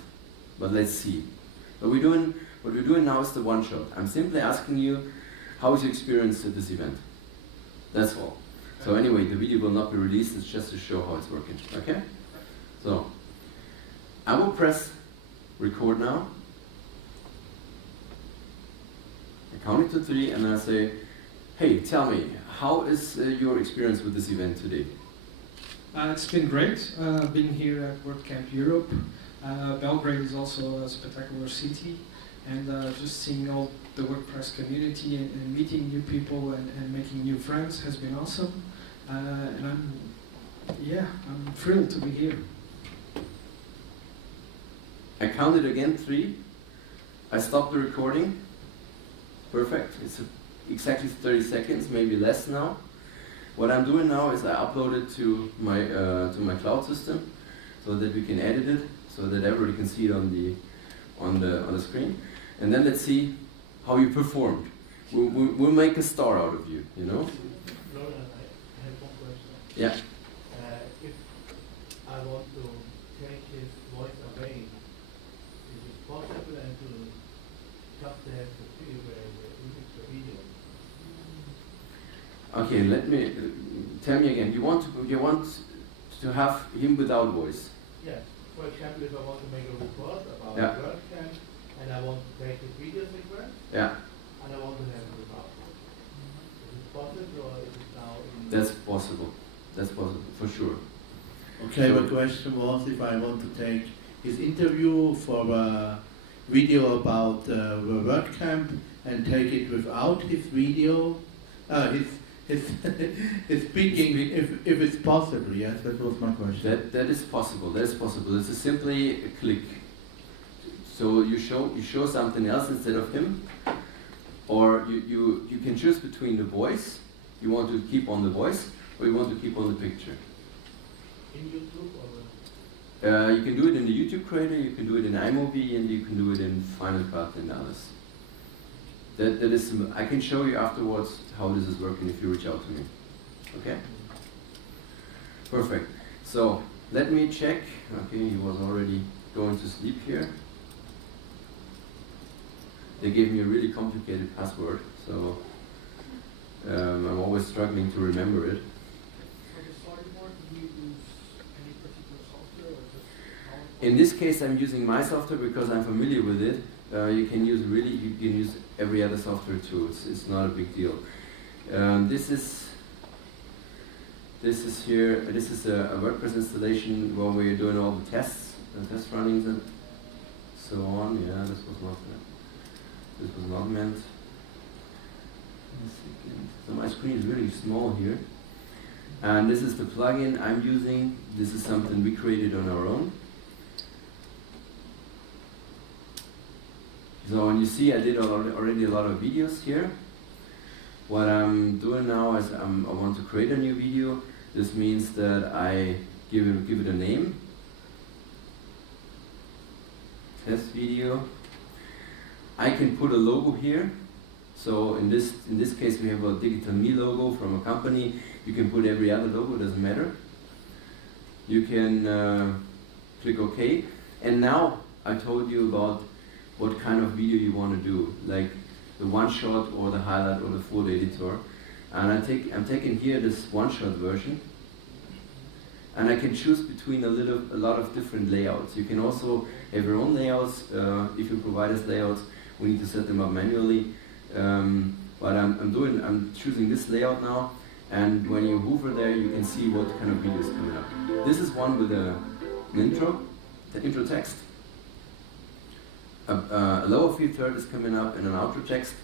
but let's see. What we're doing now is the one shot. I'm simply asking you, how is your experience at this event? That's all. So anyway, the video will not be released, it's just to show how it's working, okay? So, I will press record now. I count it to 3 and I say, hey, tell me, how is your experience with this event today? It's been great, being here at WordCamp Europe. Belgrade is also a spectacular city, and just seeing all the WordPress community and meeting new people and making new friends has been awesome. And I'm thrilled to be here. I counted again 3. I stopped the recording. Perfect. It's exactly 30 seconds, maybe less now. What I'm doing now is I upload it to my cloud system, so that we can edit it, so that everybody can see it on the screen. And then let's see how you performed. We'll make a star out of you, you know? Florian, I have one question. Yeah. If I want to take his voice away, is it possible and to just have the video? Okay, let me tell me again. You want to have him without voice? Yes. For example, if I want to make a report about Yeah. WordCamp and I want to take the video sequence, Yeah. and I want to have it without. Is it possible or is it now in? That's possible. That's possible for sure. Okay, So- the question was if I want to take his interview for a video about the WordCamp and take it without his video, his speaking, if it's possible. Yes, that was my question. That is possible. That is possible. This is simply a click. So you show something else instead of him, or you can choose between the voice. You want to keep on the voice, or you want to keep on the picture. In YouTube or? You can do it in the YouTube creator. You can do it in iMovie, and you can do it in Final Cut and others. That is. I can show you afterwards how this is working if you reach out to me. Okay. Perfect. So let me check. Okay, he was already going to sleep here. They gave me a really complicated password, so I'm always struggling to remember it. For the storyboard, do you use any particular software or just PowerPoint? In this case, I'm using my software because I'm familiar with it. You can use every other software too. It's not a big deal. This is a WordPress installation where we're doing all the tests, test runnings and so on. Yeah, this was not meant. So my screen is really small here. And this is the plugin I'm using. This is something we created on our own. So and you see I did already a lot of videos here. What I'm doing now is I want to create a new video. This means that I give it a name. Test video. I can put a logo here. So in this case we have a Digital Me logo from a company. You can put every other logo, doesn't matter. You can click OK. And now I told you about what kind of video you want to do, like the one-shot or the highlight or the full editor. And I'm taking here this one-shot version, and I can choose between a lot of different layouts. You can also have your own layouts. If you provide us layouts, we need to set them up manually. But I'm choosing this layout now, and when you hover there, you can see what kind of video is coming up. This is one with an intro, the intro text. A lower field third is coming up and an outro text.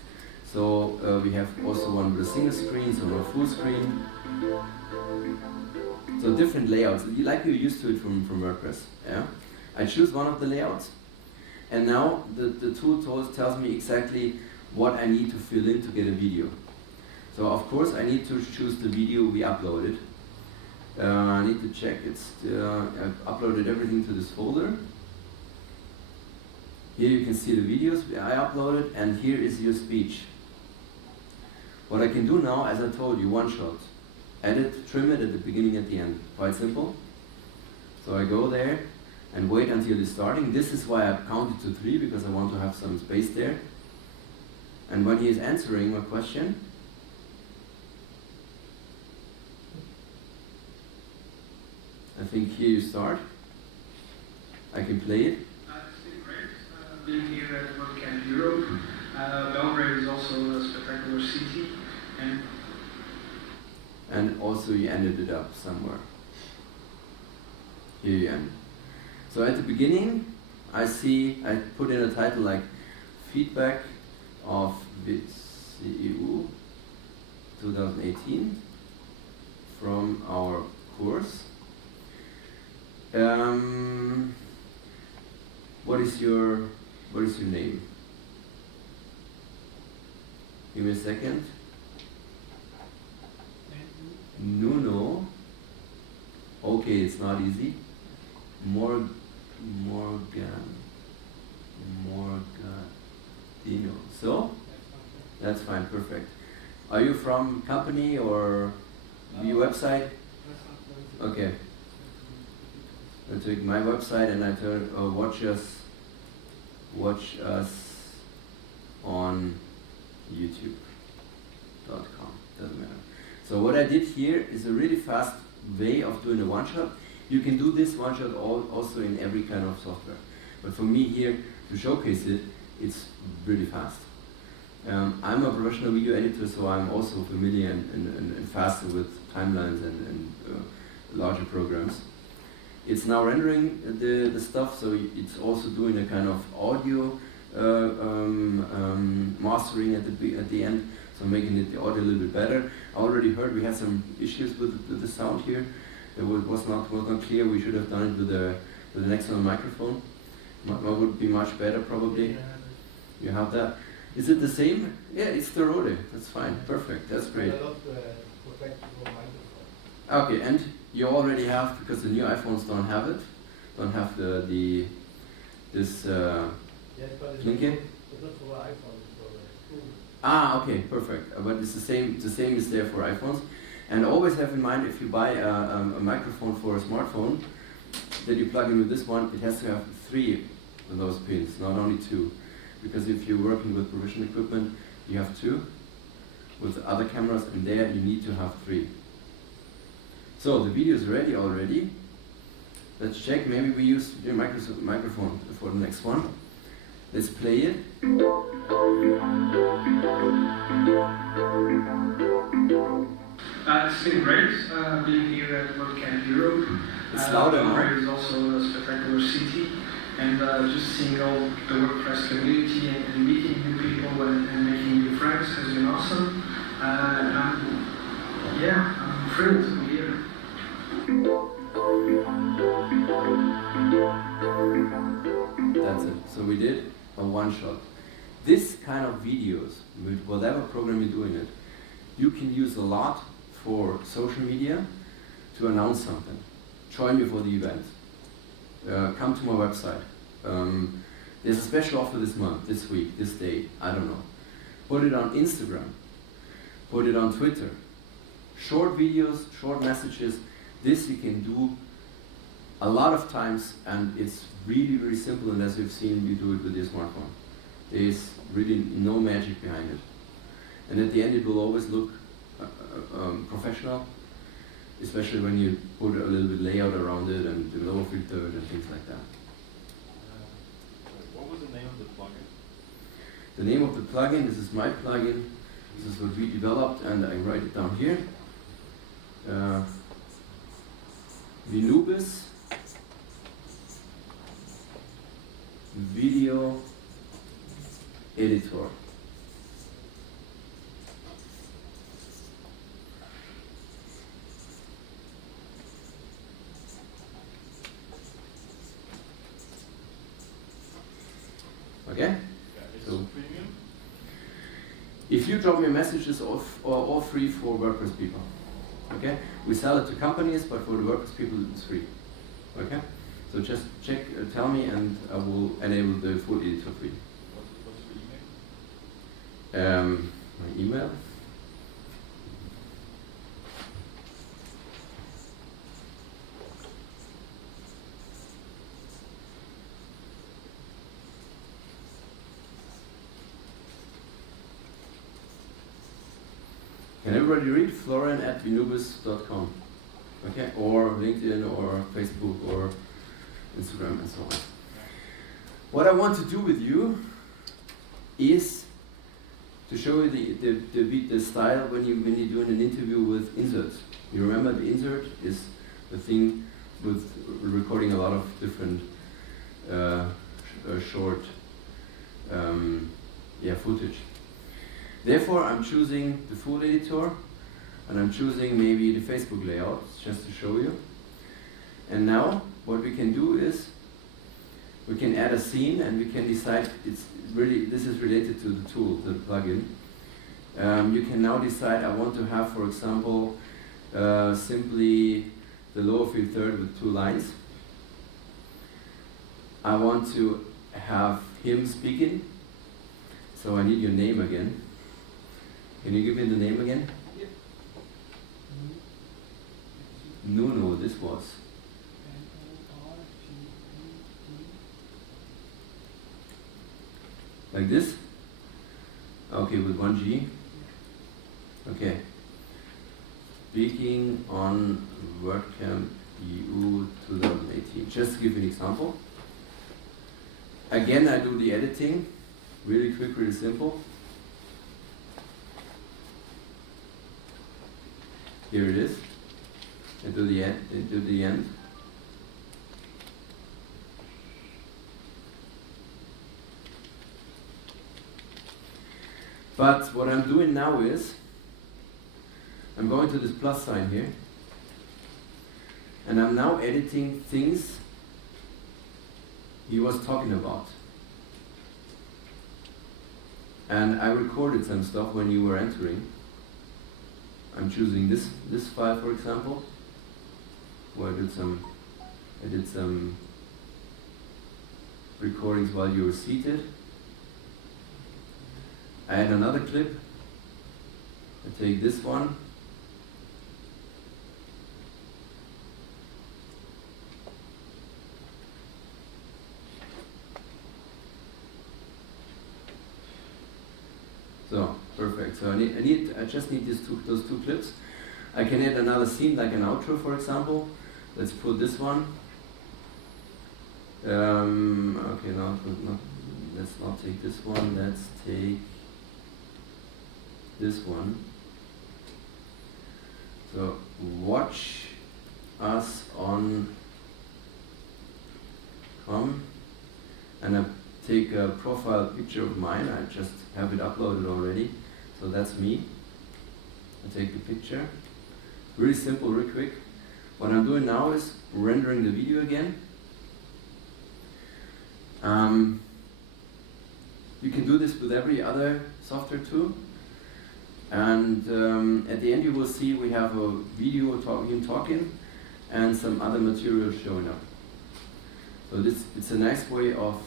So we have also one with a single screen, so no full screen. So different layouts, like you're used to it from WordPress. Yeah? I choose one of the layouts, and now the tool tells me exactly what I need to fill in to get a video. So of course I need to choose the video we uploaded. I need to check I've uploaded everything to this folder. Here you can see the videos I uploaded, and here is your speech. What I can do now, as I told you, one shot. Edit, trim it at the beginning, at the end. Quite simple. So I go there and wait until it's starting. This is why I counted to 3, because I want to have some space there. And when he is answering my question, I think here you start. I can play it. It's been great being here at WordCamp Europe. Belgrade is also a spectacular city. And also you ended it up somewhere. Here you end. So at the beginning, I put in a title like Feedback of WITS-EU 2018 from our course. What is your name? Give me a second. Nuno. Okay, it's not easy. Morgadino. So, that's fine, perfect. Are you from company or your website? Okay. I take my website and I turn watch us on YouTube.com. Doesn't matter. So what I did here is a really fast way of doing a one-shot. You can do this one-shot also in every kind of software. But for me here, to showcase it, it's really fast. I'm a professional video editor, so I'm also familiar and faster with timelines and larger programs. It's now rendering the stuff, so it's also doing a kind of audio mastering at the end, so making the audio a little bit better. I already heard we had some issues with the sound here. It was not clear. We should have done it with the external microphone. What would be much better probably. You have that. Is it the same? Yeah, it's the Rode. That's fine. Perfect. That's great. Okay, and you already have, because the new iPhones don't have it, don't have this linking. Ah, okay, perfect. But it's the same is there for iPhones. And always have in mind, if you buy a microphone for a smartphone that you plug in with this one, it has to have 3 of those pins, not only 2. Because if you're working with professional equipment, you have 2. With other cameras, and there you need to have 3. So the video is ready already. Let's check. Maybe we use your microphone for the next one. Let's play it. It's been great being here at WordCamp Europe. It's louder now. Belgrade is also a spectacular city, and just seeing all the WordPress community and meeting new people and making new friends has been awesome. I'm thrilled to be here. That's it. So we did a one-shot. kind of videos, with whatever program you're doing it, you can use a lot for social media to announce something. Join me for the event. Come to my website. There's a special offer this month, this week, this day, I don't know. Put it on Instagram. Put it on Twitter. Short videos, short messages. This you can do a lot of times, and it's really, really simple, and as you've seen, you do it with your smartphone. There's really no magic behind it. And at the end, it will always look professional, especially when you put a little bit layout around it and the lower filter and things like that. What was the name of the plugin? The name of the plugin, this is my plugin. This is what we developed, and I write it down here. Vinubis Video Editor. Okay? So, if you drop me messages all free for WordPress people. Okay? We sell it to companies, but for the WordPress people it's free. Okay? So just check, tell me, and I will enable the full editor for you. What's your email? My email. Can everybody read? Florian@vinubis.com. Okay, or LinkedIn, or Facebook, or Instagram, and so on. What I want to do with you is to show you the style when you're doing an interview with inserts. You remember the insert is the thing with recording a lot of different short footage. Therefore, I'm choosing the full editor, and I'm choosing maybe the Facebook layout, just to show you. And now, what we can do is, we can add a scene, and we can decide, this is related to the tool, the plugin. You can now decide, I want to have, for example, simply the lower field third with 2 lines. I want to have him speaking, so I need your name again. Can you give me the name again? Yep. Nuno, this was. Like this? Okay, with 1 G. Okay. Speaking on WordCamp EU 2018. Just to give you an example. Again, I do the editing. Really quick, really simple. Here it is. Into the end. But what I'm doing now is, I'm going to this plus sign here, and I'm now editing things he was talking about. And I recorded some stuff when you were entering. I'm choosing this file, for example, where I did some recordings while you were seated. I add another clip. I take this one. So perfect. So I just need those two clips. I can add another scene, like an outro, for example. Let's put this one. Okay, let's not take this one. Let's take this one. So watch us on com, and I take a profile picture of mine. I just have it uploaded already, so that's me. I take the picture. Really simple, really quick. What I'm doing now is rendering the video again. You can do this with every other software too. And at the end you will see we have a video him talking and some other material showing up. So it's a nice way of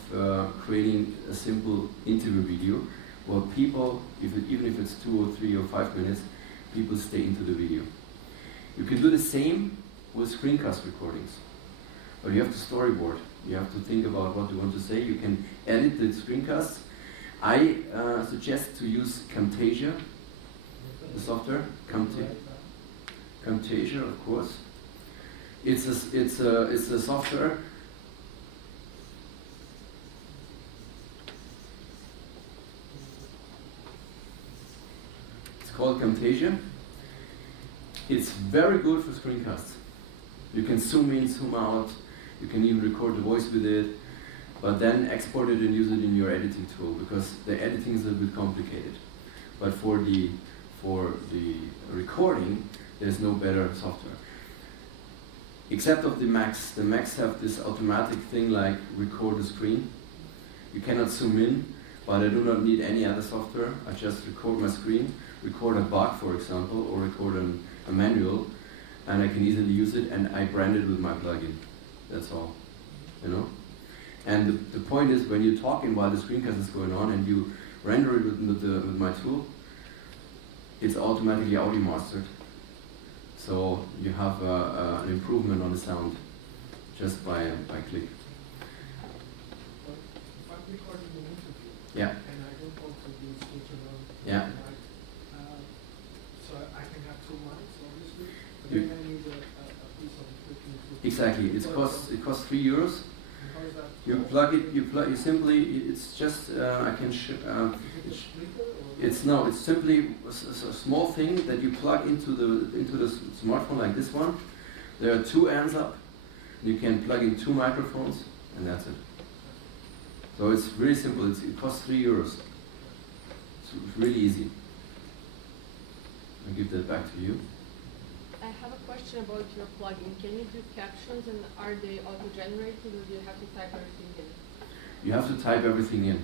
creating a simple interview video where people, even if it's 2 or 3 or 5 minutes, people stay into the video. You can do the same with screencast recordings, but you have to storyboard. You have to think about what you want to say. You can edit the screencasts. I suggest to use Camtasia, the software. Camtasia, of course. It's a software. It's called Camtasia. It's very good for screencasts. You can zoom in, zoom out. You can even record the voice with it, but then export it and use it in your editing tool, because the editing is a little bit complicated. But for the recording, there's no better software. Except of the Macs. The Macs have this automatic thing like record the screen. You cannot zoom in, but I do not need any other software. I just record my screen, record a bug, for example, or record a manual, and I can easily use it, and I brand it with my plugin. That's all, you know? And the point is, when you're talking while the screencast is going on and you render it with my tool, it's automatically audio mastered. So you have an improvement on the sound just by click. If I'm recording an interview, Yeah. and I don't want to use digital, Yeah. so I can have 2 mics, obviously, but You- then I need a piece of equipment to... Exactly. It costs €3. How is that? You plug it. You simply. It's just. I can. It's simply a small thing that you plug into the smartphone like this one. There are 2 ends up. You can plug in 2 microphones, and that's it. So it's really simple. It costs €3. It's really easy. I'll give that back to you. I have a question about your plugin. Can you do captions, and are they auto-generated, or do you have to type everything in? You have to type everything in.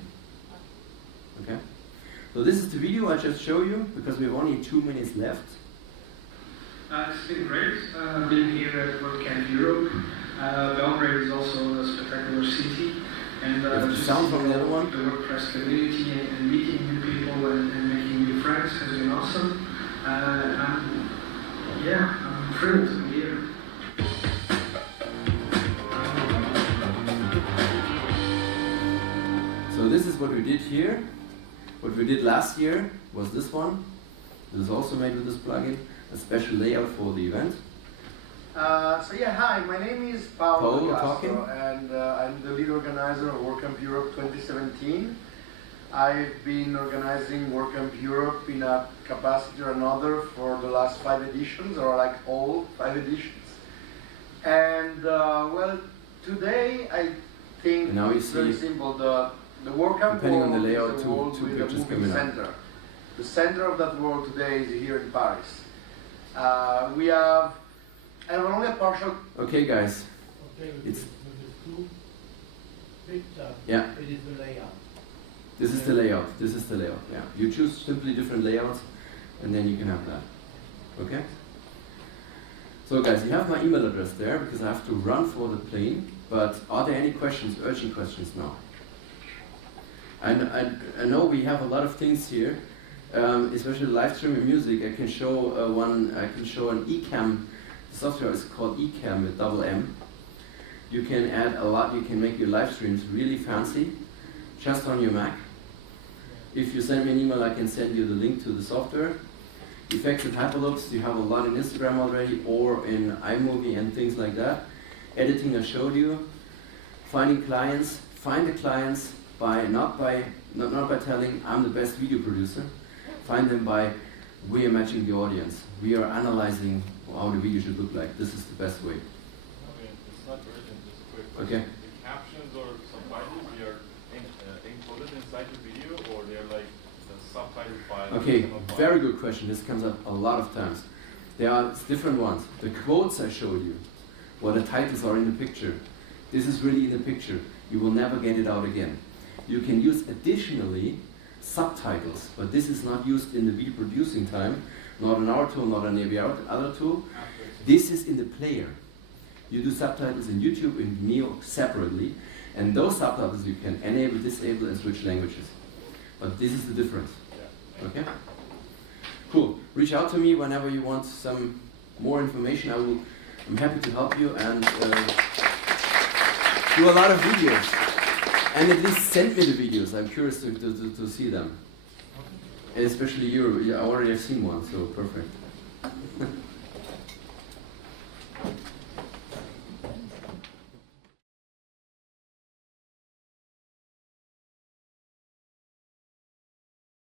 Okay? So this is the video I just showed you, because we have only 2 minutes left. It's been great being here at WordCamp Europe. Belgrade is also a spectacular city. And just sound from the other one? The WordPress community and meeting new people and making new friends has been awesome. I'm thrilled to be here. So this is what we did here. What we did last year was this one. This is also made with this plugin, a special layout for the event. Hi, my name is Paolo Paolo, Castro, and I'm the lead organizer of WordCamp Europe 2017. I've been organizing WordCamp Europe in a capacity or another for the last 5 editions, or like all 5 editions. And today I think Now you it's very see, simple. The WordCamp depending on the world layout, is a two world with a pictures moving coming up. center. The center of that world today is here in Paris. We have only a partial. Okay, guys. Okay, It's with the 2 pictures, Yeah. it is the layout. This is the layout. This is the layout. Yeah. You choose simply different layouts, and then you can have that. Okay. So, guys, you have my email address there because I have to run for the plane. But are there any questions, urgent questions now? I know we have a lot of things here, especially live streaming music. I can show I can show an eCam. The software is called eCam with double M. You can add a lot. You can make your live streams really fancy, just on your Mac. If you send me an email, I can send you the link to the software. Effects and hyperloops, you have a lot in Instagram already, or in iMovie and things like that. Editing, I showed you. Finding clients, find the clients not by telling I'm the best video producer. Find them by we are matching the audience. We are analyzing how the video should look like. This is the best way. Okay, it's not urgent, just a quick Okay. question. The captions or subtitles, they are encoded inside the video, or they're like the subtitle file? Okay, very good question. This comes up a lot of times. There are different ones. The quotes I showed you, where the titles are in the picture, this is really in the picture. You will never get it out again. you can use additionally subtitles, but this is not used in the video producing time, not on our tool, not on every other tool. This is in the player. You do subtitles in YouTube and Vimeo separately, and those subtitles you can enable, disable, and switch languages. But this is the difference. Okay? Cool. Reach out to me whenever you want some more information. I'm happy to help you and do a lot of videos. And at least send me the videos. I'm curious to see them. Especially you. I already have seen one, so perfect.